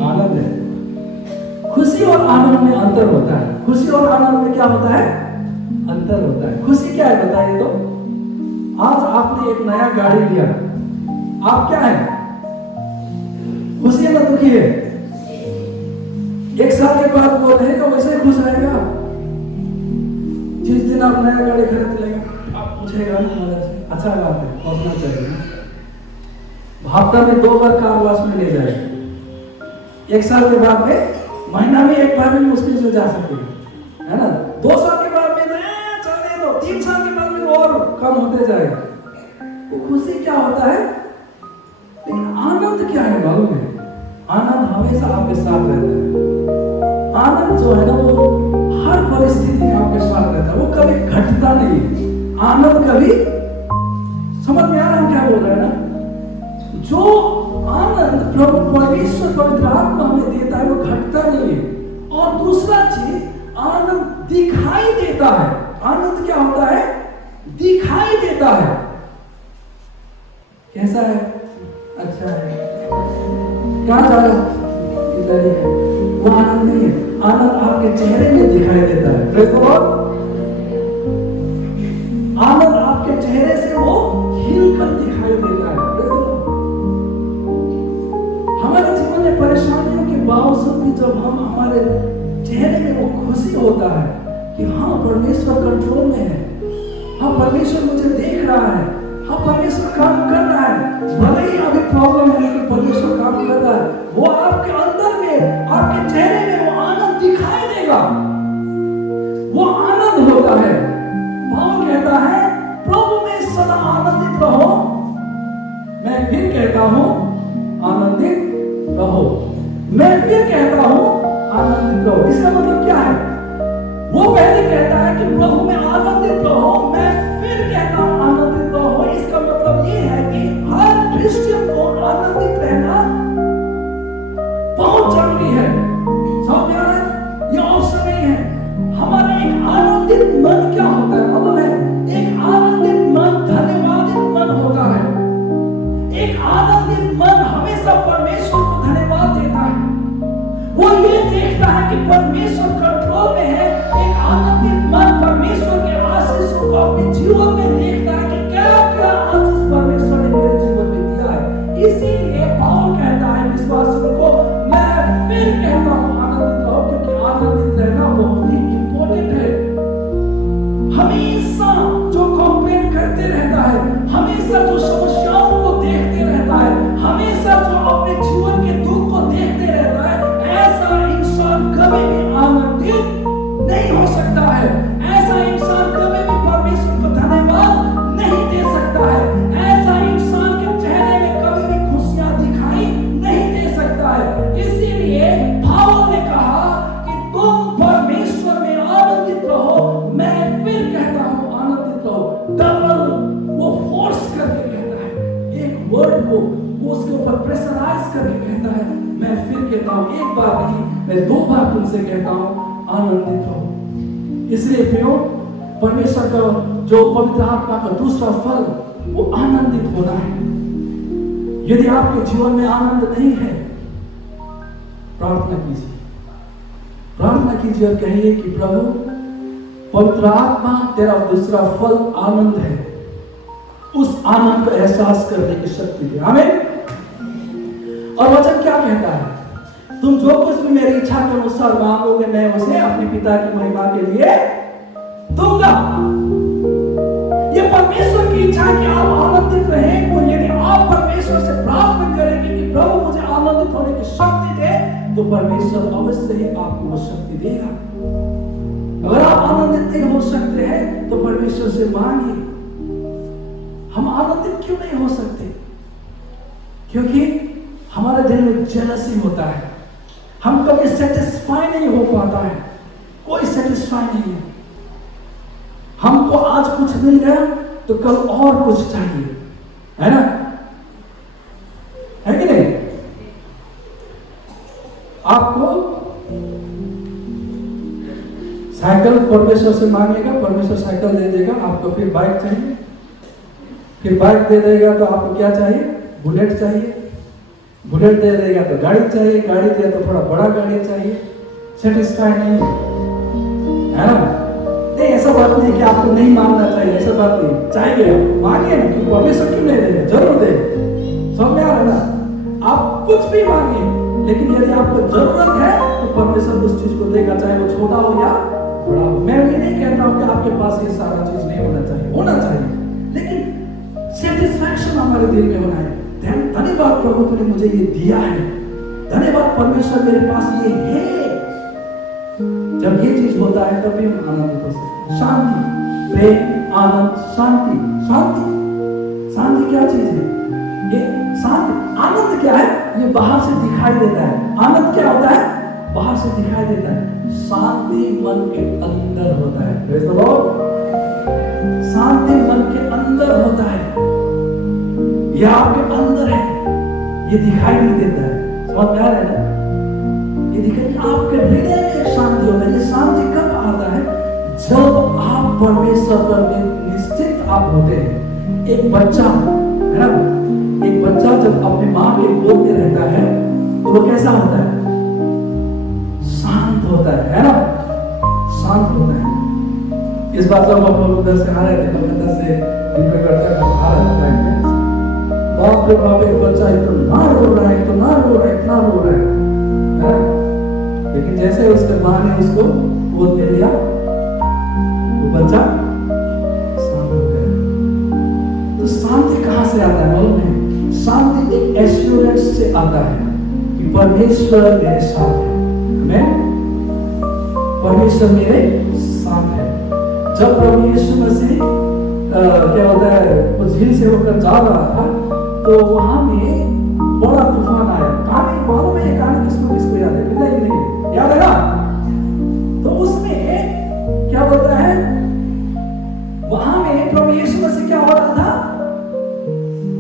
आनंद है। खुशी और आनंद में अंतर होता है। खुशी और आनंद में क्या होता है? अंतर होता है। खुशी क्या है बताइए तो? आज आपने एक नया गाड़ी लिया, आप क्या है? खुशी है ना दुखी है? एक साल के बाद वो रहेगा वैसे ही खुश रहेगा। जिस दिन आप नया गाड़ी खरीद लेंगे आप पूछेगा अच्छा बात है, पहुंचना चाहिए। हफ्ता में 2 बार कार वॉश में ले जाएगा। एक साल के बाद में महीना में एक बार भी मुश्किल से जा सकते है ना? 2 साल के बाद में चलने दो, 3 साल के बाद में और कम होते जाएगा। वो खुशी क्या होता है? लेकिन आनंद क्या है मालूम है? आनंद हमेशा आपके साथ रहता है। आनंद जो है ना वो हर परिस्थिति में आपके साथ रहता है, वो कभी घटता नहीं। आनंद कभी, समझ में आ रहा है क्या बोल रहे हैं ना? जो आनंद प्रभु परमेश्वर पवित्र आत्मा हमें देता है वो घटता नहीं है। और दूसरा चीज, आनंद दिखाई देता है। आनंद क्या होता है? दिखाई देता है। कैसा है? अच्छा है। कहाँ जा रहे हो? इधर ही है। वो आनंद नहीं है। आनंद आपके चेहरे में दिखाई देता है। Praise the Lord. आनंद आपके चेहरे से वो खिलकर दिखाई देता है। Praise the Lord. हमारे जीवन में परेशानियों के बावजूद भी जब हम हमारे चेहरे में वो खुशी होता है कि हाँ परमेश्वर कंट्रोल में है, हाँ परमेश्वर मुझे देख रहा है, हाँ परमेश्वर काम कर रहा है, भले ही अभी प्रॉब्लम है लेकिन परमेश्वर काम कर रहा है, वो आपके अंदर में, आपके चेहरे में वो आनंद दिखाई देगा। वो आनंद होता है। पाउल कहता है प्रभु में सदा आनंदित रहो। मैं फिर कहता हूं आनंदित रहो। मैं फिर कहता हूं आनंदित रहो। इसका मतलब क्या है? वो पहले कहता है कि प्रभु में आनंदित रहो, मैं फिर कहता हूं आनंदित रहो। इसका मतलब ये है कि हर क्रिश्चियन को आनंदित रहना बहुत जरूरी परमेश्वर कंट्रोल में है, एक आनंदित मन परमेश्वर के आशीषों को अपने जीवन में देखता है कि क्या क्या आशीष परमेश्वर ने मेरे जीवन में दिया है। इसीलिए पौल कहता है विश्वासियों को, मैं फिर कहता हूँ आनंदित रहो, क्योंकि आनंदित रहना बहुत ही इंपॉर्टेंट है। हमेशा जो कंप्लेन करते रहता है, हमेशा जो समस्याओं को देखते रहता है, हमेशा जो अपने जीवन के दुख को देखते रहता है, ऐसा इंसान कभी भी आनंदित नहीं हो सकता है। ऐसा इंसान कभी भी परमेश्वर को धन्यवाद नहीं दे सकता है। ऐसा इंसान के चेहरे में कभी भी खुशियां दिखाई नहीं दे सकता है। इसीलिए पौल ने कहा कि तुम परमेश्वर में आनंदित रहो, मैं फिर कहता हूं आनंदित रहो। डबल वो फोर्स करके कहता है, एक वर्ड को वो उसके ऊपर प्रेशराइज करके कहता है, मैं फिर कहता हूं, एक बार नहीं मैं 2 बार तुमसे कहता हूं आनंदित रहो। इसलिए प्रियो, परमेश्वर का जो पवित्र आत्मा का दूसरा फल वो आनंदित होना है। यदि आपके जीवन में आनंद नहीं है, प्रार्थना कीजिए, प्रार्थना कीजिए और कहिए कि प्रभु पवित्र आत्मा तेरा दूसरा फल आनंद है, उस आनंद को एहसास करने की शक्ति दे। आमीन। और वचन क्या कहता है? तुम जो कुछ भी मेरी इच्छा के अनुसार मांगोगे, मैं उसे अपने पिता की महिमा के लिए दूंगा। ये परमेश्वर की इच्छा है कि आप आनंदित रहें। तो यदि आप परमेश्वर से प्रार्थना करेंगे कि प्रभु मुझे आनंदित होने की शक्ति दे, तो परमेश्वर अवश्य ही आपको वो शक्ति देगा। अगर आप आनंदित नहीं हो सकते हैं तो परमेश्वर से मांगिए। हम आनंदित क्यों नहीं हो सकते? क्योंकि हमारे दिल में जेलसी होता है, हम कभी सेटिस्फाई नहीं हो पाता है, कोई सेटिस्फाई नहीं है। हमको आज कुछ मिल गया तो कल और कुछ चाहिए, है ना? है कि नहीं? आपको साइकिल परमेश्वर से मांगेगा, परमेश्वर साइकिल दे देगा। आपको फिर बाइक चाहिए, फिर बाइक दे देगा तो आपको क्या चाहिए? बुलेट चाहिए। बुलेट दे देगा तो गाड़ी चाहिए, गाड़ी दे तो थोड़ा बड़ा गाड़ी चाहिए। सेटिस्फाई नहीं है ना? नहीं, ऐसा बात नहीं कि आपको नहीं मांगना चाहिए, ऐसा बात नहीं, चाहिए मांगिए ना, क्योंकि परमेश्वर क्यों नहीं देगा, जरूर दे। समझ में आ रहा ना? आप कुछ भी मांगिए, लेकिन यदि आपको जरूरत है तो परमेश्वर उस चीज को देगा, चाहे वो छोटा हो या बड़ा हो। मैं ये नहीं कहता हूँ कि आपके पास ये सारा चीज नहीं होना चाहिए, होना चाहिए, लेकिन सेटिस्फैक्शन हमारे दिल में होना है। धन्यवाद प्रभु तूने मुझे ये दिया है, धन्यवाद परमेश्वर मेरे पास ये है। जब ये चीज होता है तभी हम आनंदित हो सकते हैं। शांति, प्रेम, आनंद, शांति। शांति, शांति क्या चीज है? ये शांति, आनंद क्या है? ये बाहर से दिखाई देता है। आनंद क्या होता है? बाहर से दिखाई देता है। शांति मन के अंदर होता है। Praise the Lord. शांति मन के अंदर होता है, ये आपके अंदर है, ये दिखाई नहीं देता है। समझ में आ रहा है ना? ये दिखाई, आपके हृदय में एक शांति होता है। ये शांति कब आता है? जब आप परमेश्वर पर निश्चित आप होते हैं। एक बच्चा है ना, एक बच्चा जब अपनी माँ के गोद में रहता है तो वो कैसा होता है? शांत होता है ना? शांत होता है। इस बात को हम लोग उधर से आ रहे थे, कलकत्ता से करता आ रहा था। बाप रे बाप, एक बच्चा इतना रो रहा है, इतना रो रहा है, इतना रो रहा है, लेकिन जैसे उसके माँ ने उसको गोद में लिया, वो बच्चा शांत हो गया। तो शांति कहाँ से आता है मालूम है? शांति एक एश्योरेंस से आता है कि परमेश्वर मेरे साथ है। आमीन। परमेश्वर मेरे साथ है। जब प्रभु यीशु मसीह क्या होता है, वो झील से होकर जा रहा था तो वहां में बड़ा तूफान आया। कहानी मालूम है? ये कहानी किसको याद है? नहीं याद है ना? तो उसमें क्या होता है, वहां में प्रभु यीशु मसीह क्या हो रहा था?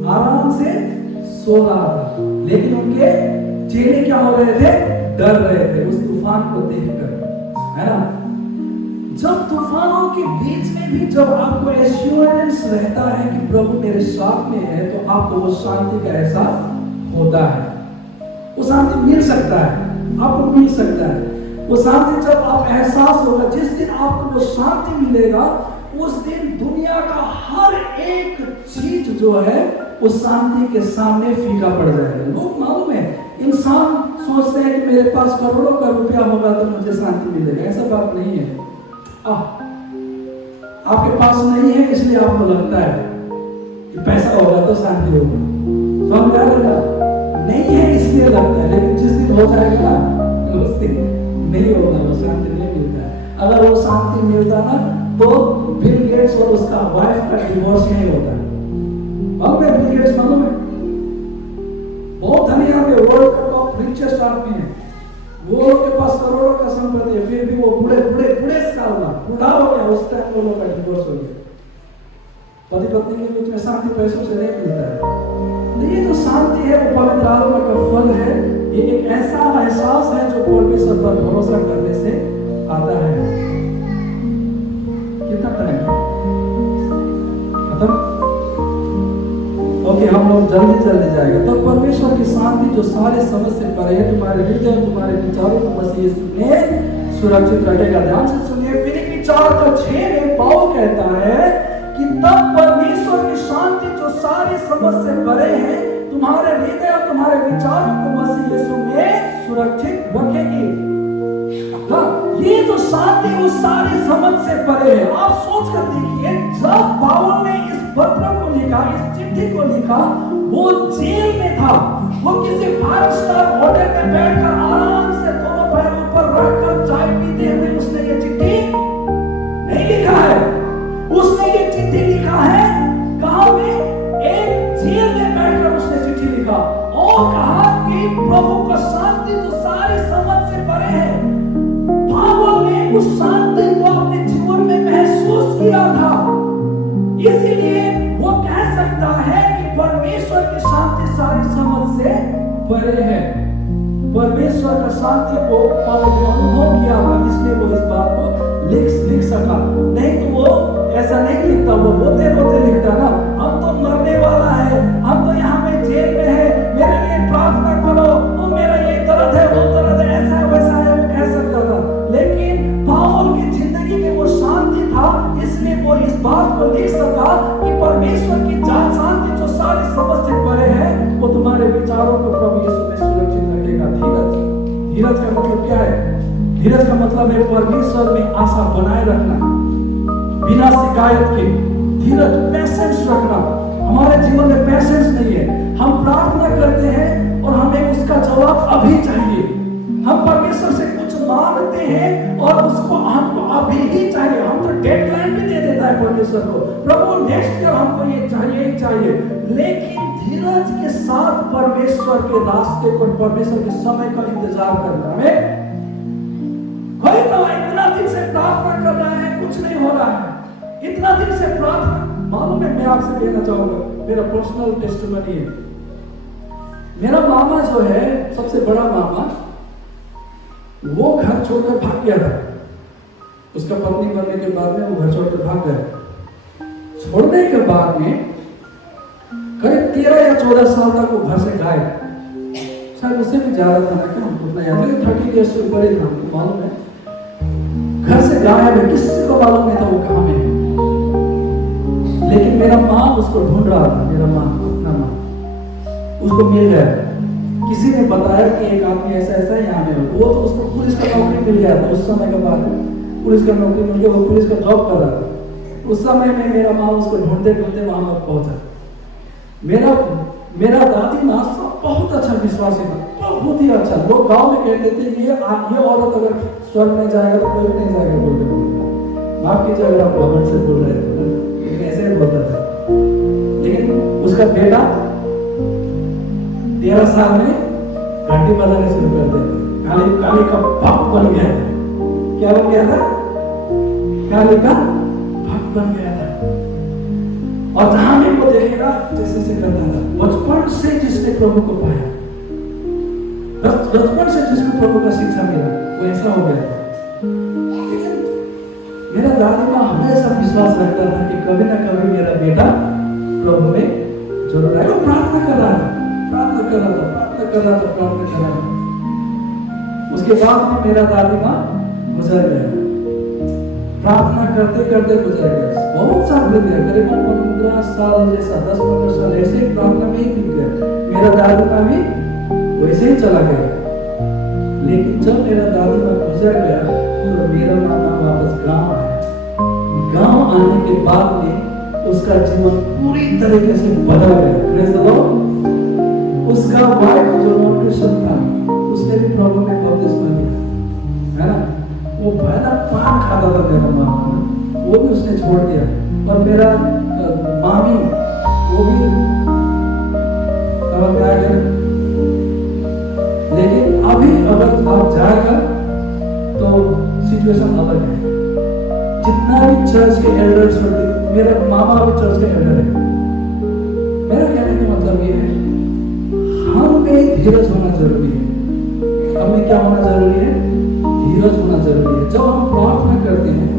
आराम से सो रहा था, लेकिन उनके चेहरे क्या हो रहे थे? डर रहे थे उस तूफान को देखकर, है ना? जब तूफानों के बीच में भी जब आपको एश्योरेंस रहता है कि प्रभु मेरे साथ में है, तो आपको वो शांति का एहसास होता है। वो शांति मिल सकता है, आपको मिल सकता है। वो शांति जब आप एहसास होगा, जिस दिन आपको वो शांति मिलेगा, उस दिन दुनिया का हर एक चीज जो है उस शांति के सामने फीका पड़ जाएगा। लोग मालूम है, इंसान सोचते हैं कि मेरे पास करोड़ों का रुपया होगा तो मुझे शांति मिलेगा। ऐसा बात नहीं है। आपके पास नहीं है इसलिए आपको लगता है कि पैसा होगा तो शांति होगा, तो हम क्या होगा, नहीं है इसलिए लगता है, लेकिन जिस दिन हो जाएगा ना, उस दिन नहीं होगा, वो शांति नहीं मिलता है। अगर वो शांति मिलता ना तो बिल गेट्स और उसका वाइफ का डिवोर्स नहीं होता। अब मैं बिल गेट्स मालूम है, बहुत धनी आदमी, वर्ल्ड का टॉप रिचेस्ट आदमी है, वो लोग के पास करोड़ों का संपत्ति है, फिर भी वो बूढ़े साल का बूढ़ा हो गया, उस टाइम वो लोग का डिवोर्स हो गया। पति पत्नी के बीच में शांति पैसों से नहीं मिलता है। ये जो शांति है वो पवित्र आत्मा का फल है। ये एक ऐसा एहसास है जो परमेश्वर पर भरोसा करने से आता है। कितना टाइम खत्म? ओके, हम लोग जल्दी जाएगा। तो परमेश्वर की शांति जो सारे समझ से परे है, तुम्हारे हृदय और तुम्हारे विचारों को मसीह यीशु में सुरक्षित रखेगा। ध्यान से सुनिए, फिलिप्पी 4:6 में पौल कहता है कि तब परमेश्वर की शांति जो सारी समझ से परे है, तुम्हारे हृदय और तुम्हारे विचारों को मसीह यीशु में सुरक्षित रखेगी। ये जो शांति वो सारी समझ से परे है। आप सोच कर देखिए, जब पौल ने इस पत्र को लिखा, इस चिट्ठी को लिखा, वो जेल में था। वो किसी 5 स्टार होटल में बैठकर आराम से दोनों पैर ऊपर रखकर चाय पीते हुए उसने ये चिट्ठी नहीं लिखा है। उसने ये चिट्ठी लिखा है कहां में? एक जेल में बैठकर उसने चिट्ठी लिखा और कहा कि प्रभु का शांति जो सारी समझ से परे है। पौल ने उस शांति को अपने जीवन में महसूस किया था, इसीलिए वो कह सकता है कि परमेश्वर की शांति सारी समझ से परे है। परमेश्वर का शांति को पौल ने अनुभव किया था, इसलिए वो इस बात को लिख सका। नहीं तो वो ऐसा नहीं लिखता, वो रोते लिखता ना, हम तो मरने वाला है, हम तो यहाँ पे जेल में है, मेरे लिए प्रार्थना करो, वो मेरा ये दर्द है, वो दर्द है, ऐसा है वैसा है, वो कह सकता था। लेकिन पौल की जिंदगी में वो शांति था, इसलिए वो इस बात को लिख सका कि परमेश्वर की शांति जो सारी समझ से परे है, वो तुम्हारे विचारों को प्रभु यीशु में सुरक्षित रखेगा। धीरज का मतलब क्या है? धीरज का मतलब है परमेश्वर में आशा बनाए रखना, बिना शिकायत के। धीरज, पेशेंस रखना। हमारे जीवन में पेशेंस नहीं है। हम प्रार्थना करते हैं और हमें उसका जवाब अभी चाहिए। हम परमेश्वर से कुछ मांगते हैं और उसको हमको अभी ही चाहिए। हम तो डेडलाइन भी दे देता है परमेश्वर को, प्रभु नेक्स्ट ईयर हमको ये चाहिए ही चाहिए। लेकिन धीरज के साथ परमेश्वर के रास्ते पर, परमेश्वर के समय का इंतजार करना है। कोई तो इतना दिन से प्रार्थना कर रहा है, कुछ नहीं हो रहा है, इतना दिन से प्रार्थना। मालूम है, मैं आपसे कहना चाहूंगा, मेरा पर्सनल टेस्टिमनी है। मेरा मामा जो है, सबसे बड़ा मामा, वो घर छोड़कर भाग गया था। उसका पत्नी मरने के बाद में वो घर छोड़कर भाग गया। छोड़ने के बाद में करीब 13 या 14 साल तक वो घर से गायब। शायद उससे भी ज्यादा था ना, क्या हमको उतना याद है, 30 ईयर्स से ऊपर ही था, हमको मालूम है। घर से गायब है, किसी को मालूम नहीं था वो कहाँ में है। लेकिन मेरा माँ उसको ढूंढ रहा था, मेरा माँ, अपना माँ, उसको मिल गया। किसी ने बताया कि एक आदमी ऐसा ऐसा यहाँ में, वो तो उसको पुलिस का नौकरी मिल गया था। उस समय का बात है, पुलिस का नौकरी मिल गया, वो पुलिस का जॉब कर रहा था। उस समय में मेरा माँ उसको ढूंढते ढूंढते वहां पर पहुंचा। मेरा दादी माँ बहुत अच्छा विश्वासी था, बहुत ही अच्छा। लोग गांव में कहते थे ये औरत अगर स्वर्ग में जाएगा तो कोई भी नहीं जाएगा बोलते। माफ कीजिए अगर आप भवन से बोल रहे थे, लेकिन ऐसे ही बोलता था। लेकिन उसका बेटा 13 साल में घंटी बजाने शुरू कर दिया। काली का भक्त बन गया। क्या बन गया था? काली का भक्त बन गया था। और जहां भी वो देखेगा जैसे से करता था। बचपन से जिसने प्रभु को पाया, बचपन से जिसको प्रभु का शिक्षा मिला, वो ऐसा हो गया था। लेकिन मेरा दादी माँ हमेशा विश्वास रखता था कि कभी ना कभी मेरा बेटा प्रभु में जरूर आएगा। प्रार्थना कर रहा था। उसके बाद में मेरा दादी माँ गुजर गया, प्रार्थना करते करते गुजर गया। बहुत साल बीत गया, करीबन 15 साल जैसा, 10-15 साल ऐसे ही प्रार्थना में ही बीत गया। मेरा दादी माँ भी वैसे ही चला गया। लेकिन जब मेरा दादी माँ गुजर गया तो मेरा नाना वापस गांव आया। गांव आने के बाद में उसका जीवन पूरी तरीके से बदल गया। Praise the Lord. उसका वाइफ जो न्यूट्रिशन था, उसने भी प्रॉब्लम में बपतिस्मा लिया, है ना। वो भयानक पान खाता था मेरा मामा, वो भी उसने छोड़ दिया। और मेरा मामी, वो भी समझ में आ गया। लेकिन अभी अगर आप जाएगा तो सिचुएशन अलग है। जितना भी चर्च के एल्डर्स होते, मेरा मामा भी चर्च के एल्डर है। मेरा कहने का मतलब ये है, हमें धीरज होना जरूरी है। हमें क्या होना जरूरी है? धीरज होना जरूरी है। जब हम प्रार्थना करते हैं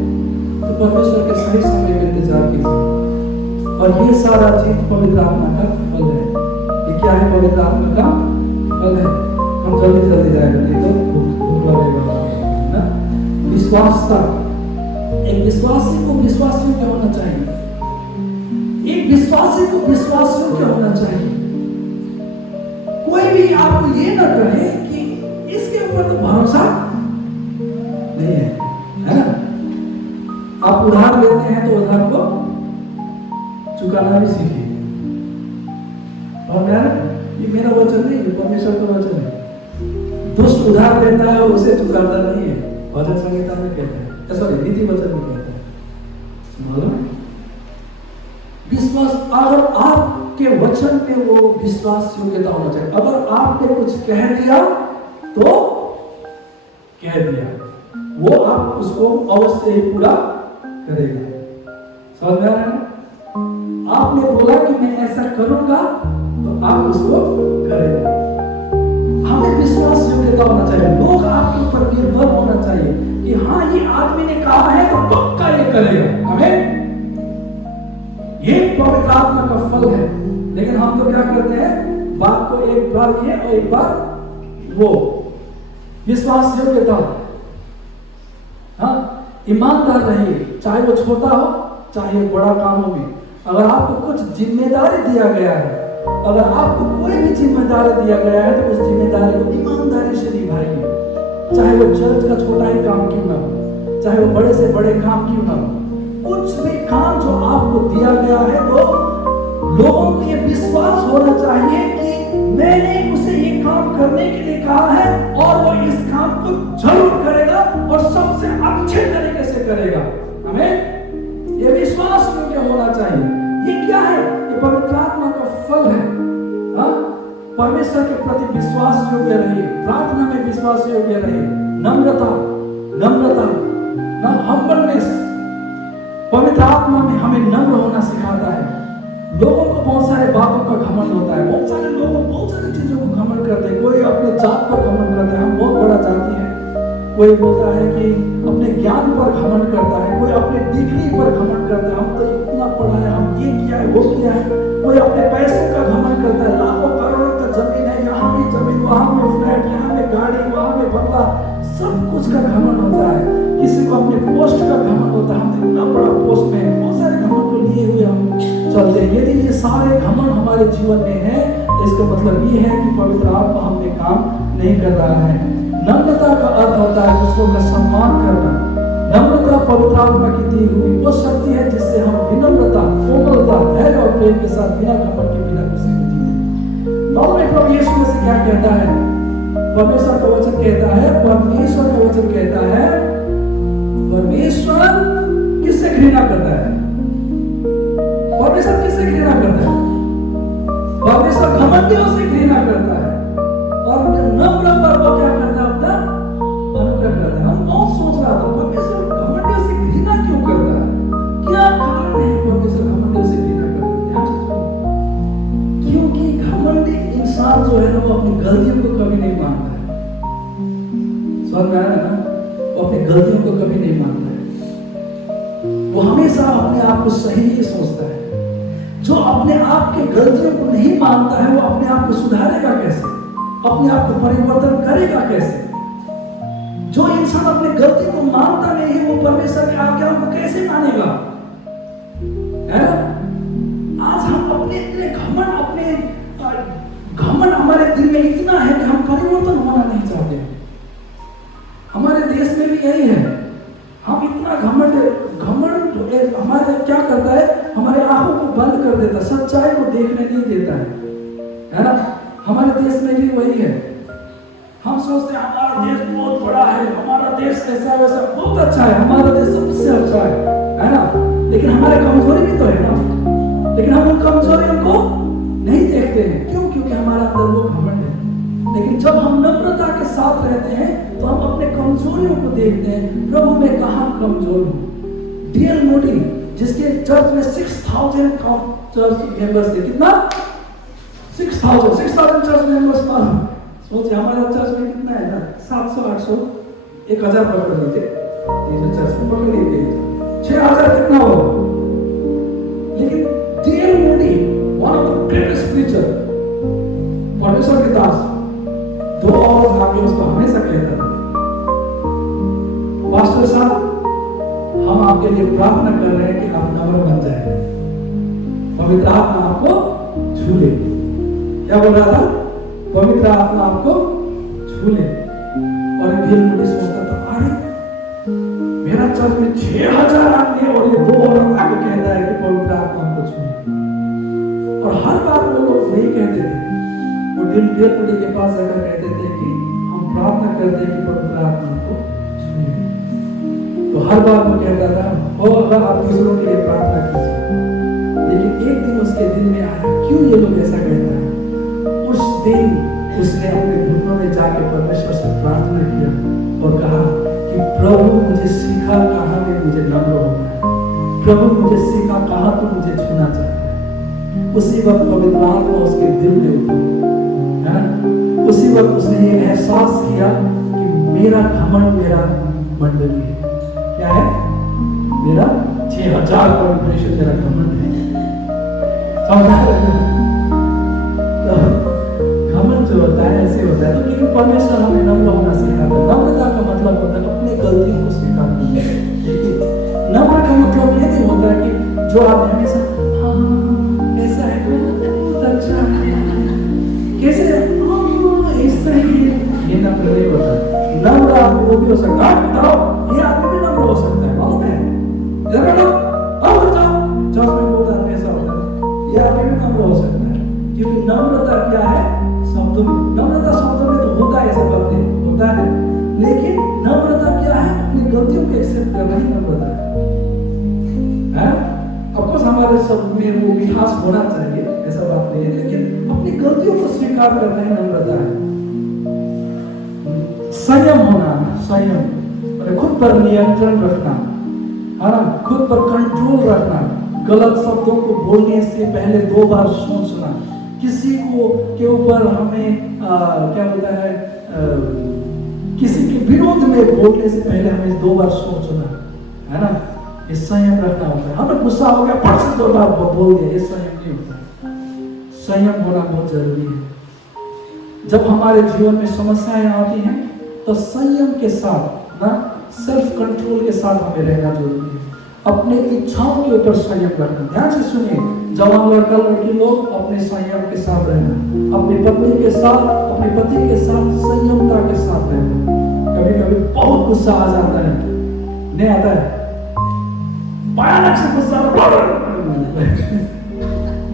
तो परमेश्वर के सही समय का इंतजार कीजिए। और ये सारा चीज पवित्र आत्मा का फल है। ये क्या है? पवित्र आत्मा का फल है। हम जल्दी जल्दी जाएगा, नहीं तो भूख लगेगा ना। विश्वासता, एक विश्वासी को विश्वास योग्य होना चाहिए। एक विश्वासी को विश्वास योग्य होना चाहिए। कोई भी आपको ये ना कहे कि इसके ऊपर तो भरोसा नहीं है ना। आप उधार लेते हैं तो उधार को चुकाना भी सीखिए। और ये मेरा वचन नहीं है, परमेश्वर का वचन है। दुष्ट उधार लेता है और उसे चुकाता नहीं है, भजन संहिता में कहता है, सॉरी नीति वचन में कहता है। मालूम है? विश्वास, अगर आपके वचन में वो विश्वास योग्यता होना चाहिए। अगर आपने कुछ कह दिया तो कह दिया, वो आप उसको अवश्य ही पूरा करेगा। समझ में आ रहा है? आपने बोला कि मैं ऐसा करूंगा तो आप उसको करेंगे। हमें विश्वास योग्यता होना चाहिए। लोग आपके ऊपर निर्भर होना चाहिए कि हाँ, ये आदमी ने कहा है तो पक्का ये करेगा। हमें ये पवित्र आत्मा का फल है। लेकिन हम तो क्या करते हैं, बात को एक बार ये और एक बार वो। विश्वास योग्यता, हाँ, ईमानदार रहिए, चाहे वो छोटा हो चाहे बड़ा काम हो भी। अगर आपको कुछ जिम्मेदारी दिया गया है, अगर आपको कोई भी जिम्मेदारी दिया गया है तो उस जिम्मेदारी को ईमानदारी से निभाइए। चाहे वो चर्च का छोटा ही काम क्यों ना हो, चाहे वो बड़े से बड़े काम क्यों ना हो, कुछ भी काम जो आपको दिया गया है तो लोगों को ये विश्वास होना चाहिए कि मैंने उसे ये काम करने के लिए कहा है और वो इस काम को जरूर करेगा और सबसे अच्छे तरीके से करेगा। हमें ये विश्वास योग्य होना चाहिए। ये क्या है? ये पवित्र आत्मा का फल है। हाँ, परमेश्वर के प्रति विश्वास योग्य रहिए, प्रार्थना में विश्वास योग्य रहिए, नम्रता, हम्बलनेस। पवित्र आत्मा में हमें नम्र होना सिखाता है। लोगों को बहुत सारे बातों का घमंड होता है, बहुत सारे लोग बहुत सारी चीजों को घमंड करते हैं। कोई अपने जात पर घमंड करता है, हम बहुत बड़ा जाति है। कोई बोलता है कि अपने ज्ञान पर घमंड करता है, कोई अपने डिग्री पर घमंड करता है, हम तो इतना पढ़ा है, हम ये किया है, वो किया है। कोई अपने पैसों का घमंड करता है, लाखों करोड़ों का जमीन है, यहाँ भी जमीन, वहाँ में फ्लैट, यहाँ में गाड़ी, वहाँ में बंगला, सब कुछ का घमंड होता है। किसी को अपने पोस्ट का घमंड होता है, हम इतना बड़ा पोस्ट में, बहुत सारे घमंड को लिए हुए हम चलते हैं। यदि ये सारे घमंड हमारे जीवन में है तो इसका मतलब ये है कि पवित्र आत्मा हमने काम नहीं कर रहा है। नम्रता का अर्थ होता है दूसरों का सम्मान करना। नम्रता पवित्र आत्मा की दी हुई वो शक्ति है जिससे हम विनम्रता, कोमलता, धैर्य और प्रेम के साथ बिना घमंड के, बिना खुशी के जीते। नॉर्मली प्रभु यीशु मसीह क्या कहता है? परमेश्वर का वचन कहता है, परमेश्वर का वचन कहता है, परमेश्वर किससे घृणा करता है? परमेश्वर किससे घृणा करता है? परमेश्वर घमंडियों से घृणा करता है। और नम्र पर वो क्या करता है? अपना अनुग्रह करता है। हम कौन सोच रहा था परमेश्वर घमंडियों से घृणा क्यों करता है? क्या कारण है परमेश्वर घमंडियों से घृणा करता है? क्योंकि घमंडी इंसान जो है ना, वो अपनी गलतियों को कभी नहीं मानता है। समझ में आ रहा है ना? वो अपनी गलतियों को कभी नहीं मानता है। वो हमेशा अपने आप को सही ही सोचता है। जो अपने आप की गलतियों को नहीं मानता है, वो अपने आप को सुधारेगा कैसे? अपने आप को परिवर्तन करेगा कैसे? जो इंसान अपने गलती को मानता नहीं है, वो परमेश्वर की आज्ञाओं को कैसे मानेगा? है ना? आज हम अपने घमंड हमारे दिल में इतना है कि हम परिवर्तन होना नहीं चाहते। हमारे देश में भी यही है। हम इतना घमंड हमारे क्या करता है, हमारे आंखों को बंद कर देता, सच्चाई को देखने नहीं देता है ना? हमारे देश में भी वही है। हम सोचते हैं हमारा देश बहुत बड़ा है, हमारा देश ऐसा वैसा, बहुत अच्छा है, हमारा देश सबसे अच्छा है ना? लेकिन हमारे कमजोरी भी तो है ना, लेकिन हम उन कमजोरियों को नहीं देखते हैं। क्यों? क्योंकि हमारा अंदर वो घमंड है। लेकिन जब हम नम्रता के साथ रहते हैं तो हम अपने कमजोरियों को देखते हैं। प्रभु मैं कहाँ कमजोर हूँ। D.L. मोडी, जिसके चर्च में 6000 चर्च मेंबर्स थे, कितना? 6000 चर्च मेंबर्स था। सोचिए हमारा चर्च में कितना है ना, 700 800 1000 पकड़ लीजिए, चर्च में पकड़ लीजिए 6000 कितना हो। लेकिन D.L. Modi, one of the greatest preacher, परमेश्वर के दास, 2 और आके उसको हमेशा कहता था, पास्टर साहब हम आपके लिए प्रार्थना कर रहे हैं कि आप नम्र बन जाए, पवित्र आत्मा आपको छू ले। क्या बोल रहा था? पवित्र आत्मा आपको छू ले। और दिल में सोचता था, अरे मेरा चर्च में 6000 आदमी और ये 2 और आके कहता है कि पवित्र आत्मा आपको छू ले। और हर बार वो लोग वही कहते थे। वो दिल के पास जाकर कहते थे कि हम प्रार्थना करते हैं कि पवित्र आत्मा को छू ले। तो हर बार वो कहता था, अगर आप दूसरों के लिए प्रार्थना कीजिए। लेकिन एक दिन उसके दिल में आया, क्यों ये लोग ऐसा कहता है? उस दिन उसने अपने घुटनों में जाके परमेश्वर से प्रार्थना किया और कहा कि प्रभु मुझे सिखा कहाँ में मुझे नम्र होना है। प्रभु मुझे सिखा कहाँ तो मुझे छूना चाहिए। उसी वक्त पवित्र आत्मा उसके दिल में उतरी, है ना? उसी वक्त उसने ये एहसास किया कि मेरा घमंड मेरा मंडली है। क्या है? मेरा 6000 कॉन्ट्रीब्यूशन मेरा घमंड है। घमंड जो होता है ऐसे होता है। तो लेकिन परमेश्वर हमें नम्र होना सिखाता है। नम्रता का मतलब होता है अपनी गलतियों को स्वीकार करना। नम्र का मतलब ये नहीं होता कि जो आप हमेशा ऐसा है, बहुत अच्छा है, कैसे ऐसा ही है, ये नम्र नहीं होता। नम्र आदमी वो भी हो सकता है, ये आदमी भी नम्र हो सकता है, मालूम है? इधर बैठो, आओ जाओ, चर्च में बहुत आदमी ऐसा होता है, ये आदमी भी नम्र हो सकता है। क्योंकि नम्रता क्या है? शब्दों में, नम्रता शब्दों में तो होता है, ऐसा बातें होता है, लेकिन नम्रता क्या है? अपनी गलतियों को एक्सेप्ट करना ही नम्रता है। ऑफकोर्स हमारे सब में वो मिठास होना चाहिए, ऐसा बात नहीं है, लेकिन अपनी गलतियों को स्वीकार करना ही नम्रता है। संयम होना, संयम, खुद पर नियंत्रण रखना, है ना? खुद पर कंट्रोल रखना, गलत शब्दों को बोलने से पहले 2 बार सोचना, किसी को के ऊपर हमें क्या बोलता है, किसी के विरोध में बोलने से पहले हमें 2 बार सोचना, है ना? ये संयम रखना होता है। हमें गुस्सा हो गया, फट से 2 बार बोल दिया, ये संयम नहीं होता। संयम होना बहुत जरूरी है। जब हमारे जीवन में समस्याएं आती हैं तो संयम के साथ ना, सेल्फ कंट्रोल के साथ हमें रहना जरूरी है। अपने इच्छाओं के ऊपर संयम रखना। ध्यान से सुनिए, जवान लड़का लड़की लोग अपने संयम के साथ रहना, अपनी पत्नी के साथ, अपने पति के साथ संयमता के साथ रहना। कभी कभी बहुत गुस्सा आ जाता है, नहीं आता है, भयानक से गुस्सा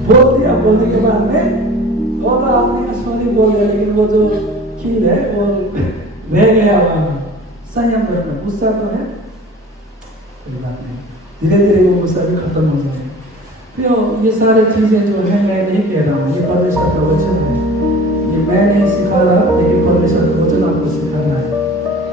बोल दिया, बोलने के बाद में वो तो आपने सॉरी बोल दिया, लेकिन वो जो खीर है वो रह गया। संयम रखना, गुस्सा तो है, कोई बात नहीं, धीरे धीरे वो गुस्सा भी खत्म हो जाएगा। फिर ये सारी चीजें जो है, मैं नहीं कह रहा हूँ, ये परमेश्वर का वचन है, ये मैं नहीं सिखा रहा, लेकिन परमेश्वर का वचन आपको सिखाना है।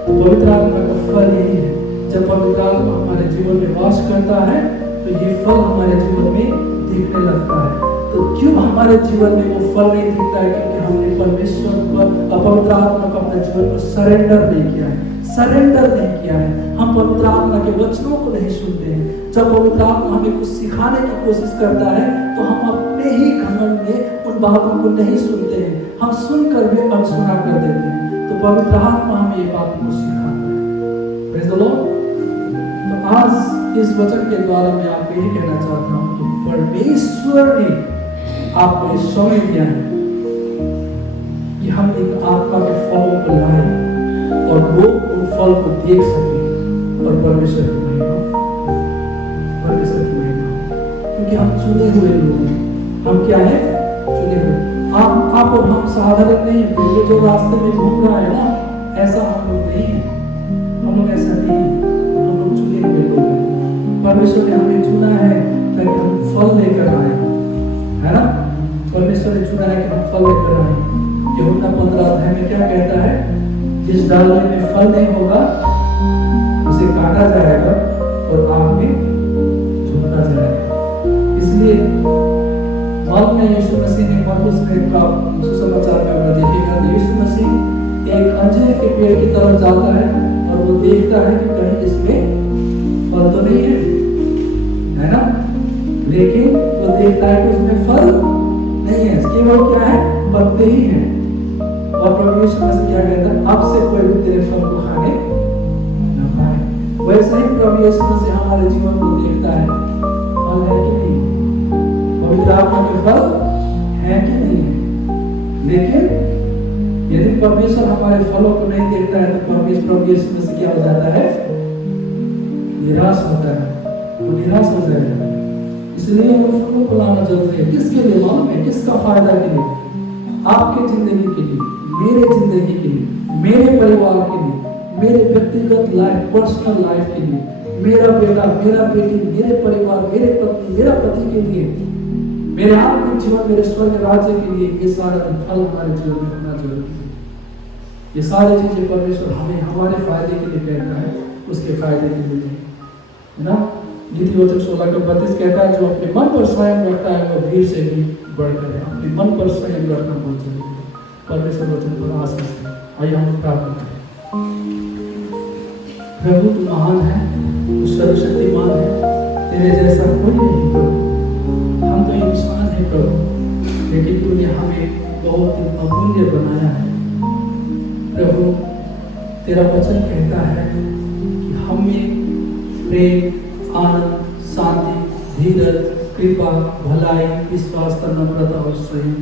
तो पवित्र आत्मा का फल यही है। जब पवित्र आत्मा हमारे जीवन में वास करता है तो ये फल हमारे जीवन में दिखने लगता है। तो क्यों हमारे जीवन में वो फल नहीं दिखता है? क्योंकि हमने परमेश्वर को, पवित्र आत्मा को अपने जीवन को सरेंडर नहीं किया है, सरेंडर नहीं किया है। हम पवित्र आत्मा के वचनों को नहीं सुनते हैं। जब पवित्र आत्मा हमें कुछ सिखाने की कोशिश करता है तो हम अपने ही घमंड में उन बातों को नहीं सुनते हैं, हम सुनकर भी अनसुना कर देते हैं। तो पवित्र आत्मा हमें ये बात को सिखाता है। Praise the Lord. तो आज इस वचन के द्वारा मैं आपको यही कहना चाहता हूँ कि परमेश्वर ने आपको इस समय दिया है कि हम इन आत्मा के फलों को लाएं और लोग उन फल को देख सके और परमेश्वर की महिमा, क्योंकि हम चुने हुए लोग हैं। हम क्या है? चुने हुए। आप और हम साधारण नहीं है, क्योंकि जो रास्ते में घूम रहा है ना, ऐसा हम लोग नहीं है। हम लोग ऐसा नहीं है, हम लोग चुने हुए लोग हैं। परमेश्वर ने हमें चुना है ताकि हम फल लेकर आए, है ना? परमेश्वर ने चुना है कि हम फल लेकर आए। यूहन्ना 15 अध्याय में क्या कहता है? जिस डाली में फल नहीं होगा उसे काटा जाएगा और आग में झोंका जाएगा। इसलिए बाद में यीशु मसीह ने मरकुस में का सुसमाचार में अगर देखिएगा तो यीशु मसीह एक अंजीर के पेड़ की तरफ जाता है और वो देखता है कि कहीं इसमें फल तो नहीं है ना? लेकिन वो देखता है कि उसमें फल नहीं है, केवल क्या है? पत्ते ही हैं। और प्रभु यीशु मसीह क्या कहता है? अब से कोई भी तेरे फल को खाने न पाए। वैसे ही प्रभु यीशु मसीह हमारे जीवन को देखता है, फल है कि नहीं, पवित्र आत्मा के फल है कि नहीं है। लेकिन यदि परमेश्वर हमारे फलों को नहीं देखता है तो प्रभु यीशु मसीह क्या हो जाता है? निराश होता है, वो निराश हो जाएगा। इसलिए वो फलों को लाना जरूरी है। किसके लिए? मालूम है किसका फायदा के लिए? आपके जिंदगी के लिए, मेरे जिंदगी के लिए, मेरे परिवार के लिए, मेरे व्यक्तिगत लाइफ, पर्सनल लाइफ के लिए, मेरा बेटा, मेरा बेटी, मेरे परिवार, मेरे पत्नी, मेरा पति के लिए, मेरे आत्मिक जीवन, मेरे स्वर्ग राज्य के लिए ये सारा फल हमारे जीवन में होना जरूरी है। ये सारी चीजें परमेश्वर हमें हमारे फायदे के लिए कहता है, उसके फायदे के लिए नहीं, है ना? नीतिवचन 16:32 कहता है जो अपने मन पर संयम रखता है वो भीड़ से भी बढ़कर है। अपने मन पर संयम रखना बहुत जरूरी है। परमेश्वर वचन पर आशीष है। आइए हम प्रार्थना करें। प्रभु तू महान है, तू सर्वशक्तिमान है, तेरे जैसा कोई नहीं प्रभु। हम तो इंसान है प्रभु, लेकिन तूने हमें बहुत ही अमूल्य बनाया है प्रभु। तेरा वचन कहता है कि हमें प्रेम, आनंद, शांति, धीरज, कृपा, भलाई, विश्वास, नम्रता और संयम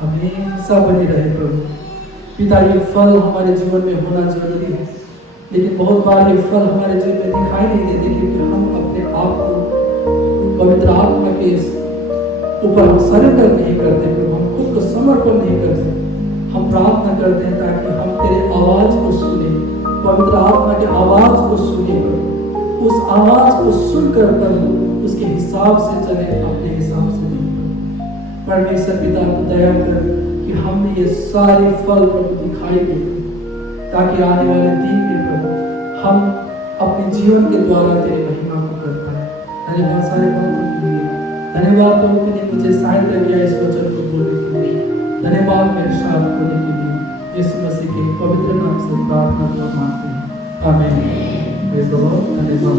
हमेशा बनी रहे प्रभु। पिता ये फल हमारे जीवन में होना जरूरी है, लेकिन बहुत बार ये फल हमारे जीवन में दिखाई नहीं देते क्योंकि हम अपने आप को पवित्र आत्मा के ऊपर हम सरेंडर नहीं करते प्रभु। हम खुद को समर्पण नहीं करते। हम प्रार्थना करते हैं ताकि हम तेरे आवाज को सुने, पवित्र आत्मा की आवाज को सुने प्रभु। उस आवाज को सुनकर प्रभु उसके हिसाब से चले, अपने हिसाब से नहीं। परमेश्वर पिता को दया कर कि हमने ये सारे फल प्रभु दिखाई दे, ताकि आने वाले दिन में प्रभु हम अपने जीवन के द्वारा तेरी महिमा को कर पाए। धन्यवाद सारे बातों के लिए। धन्यवाद प्रभु ने मुझे सहायता किया इस वचन को बोलने के लिए। धन्यवाद मेरे साथ बोलने के लिए। यीशु मसीह के पवित्र नाम से प्रार्थना को मांगते हैं, आमीन। Praise the Lord. धन्यवाद।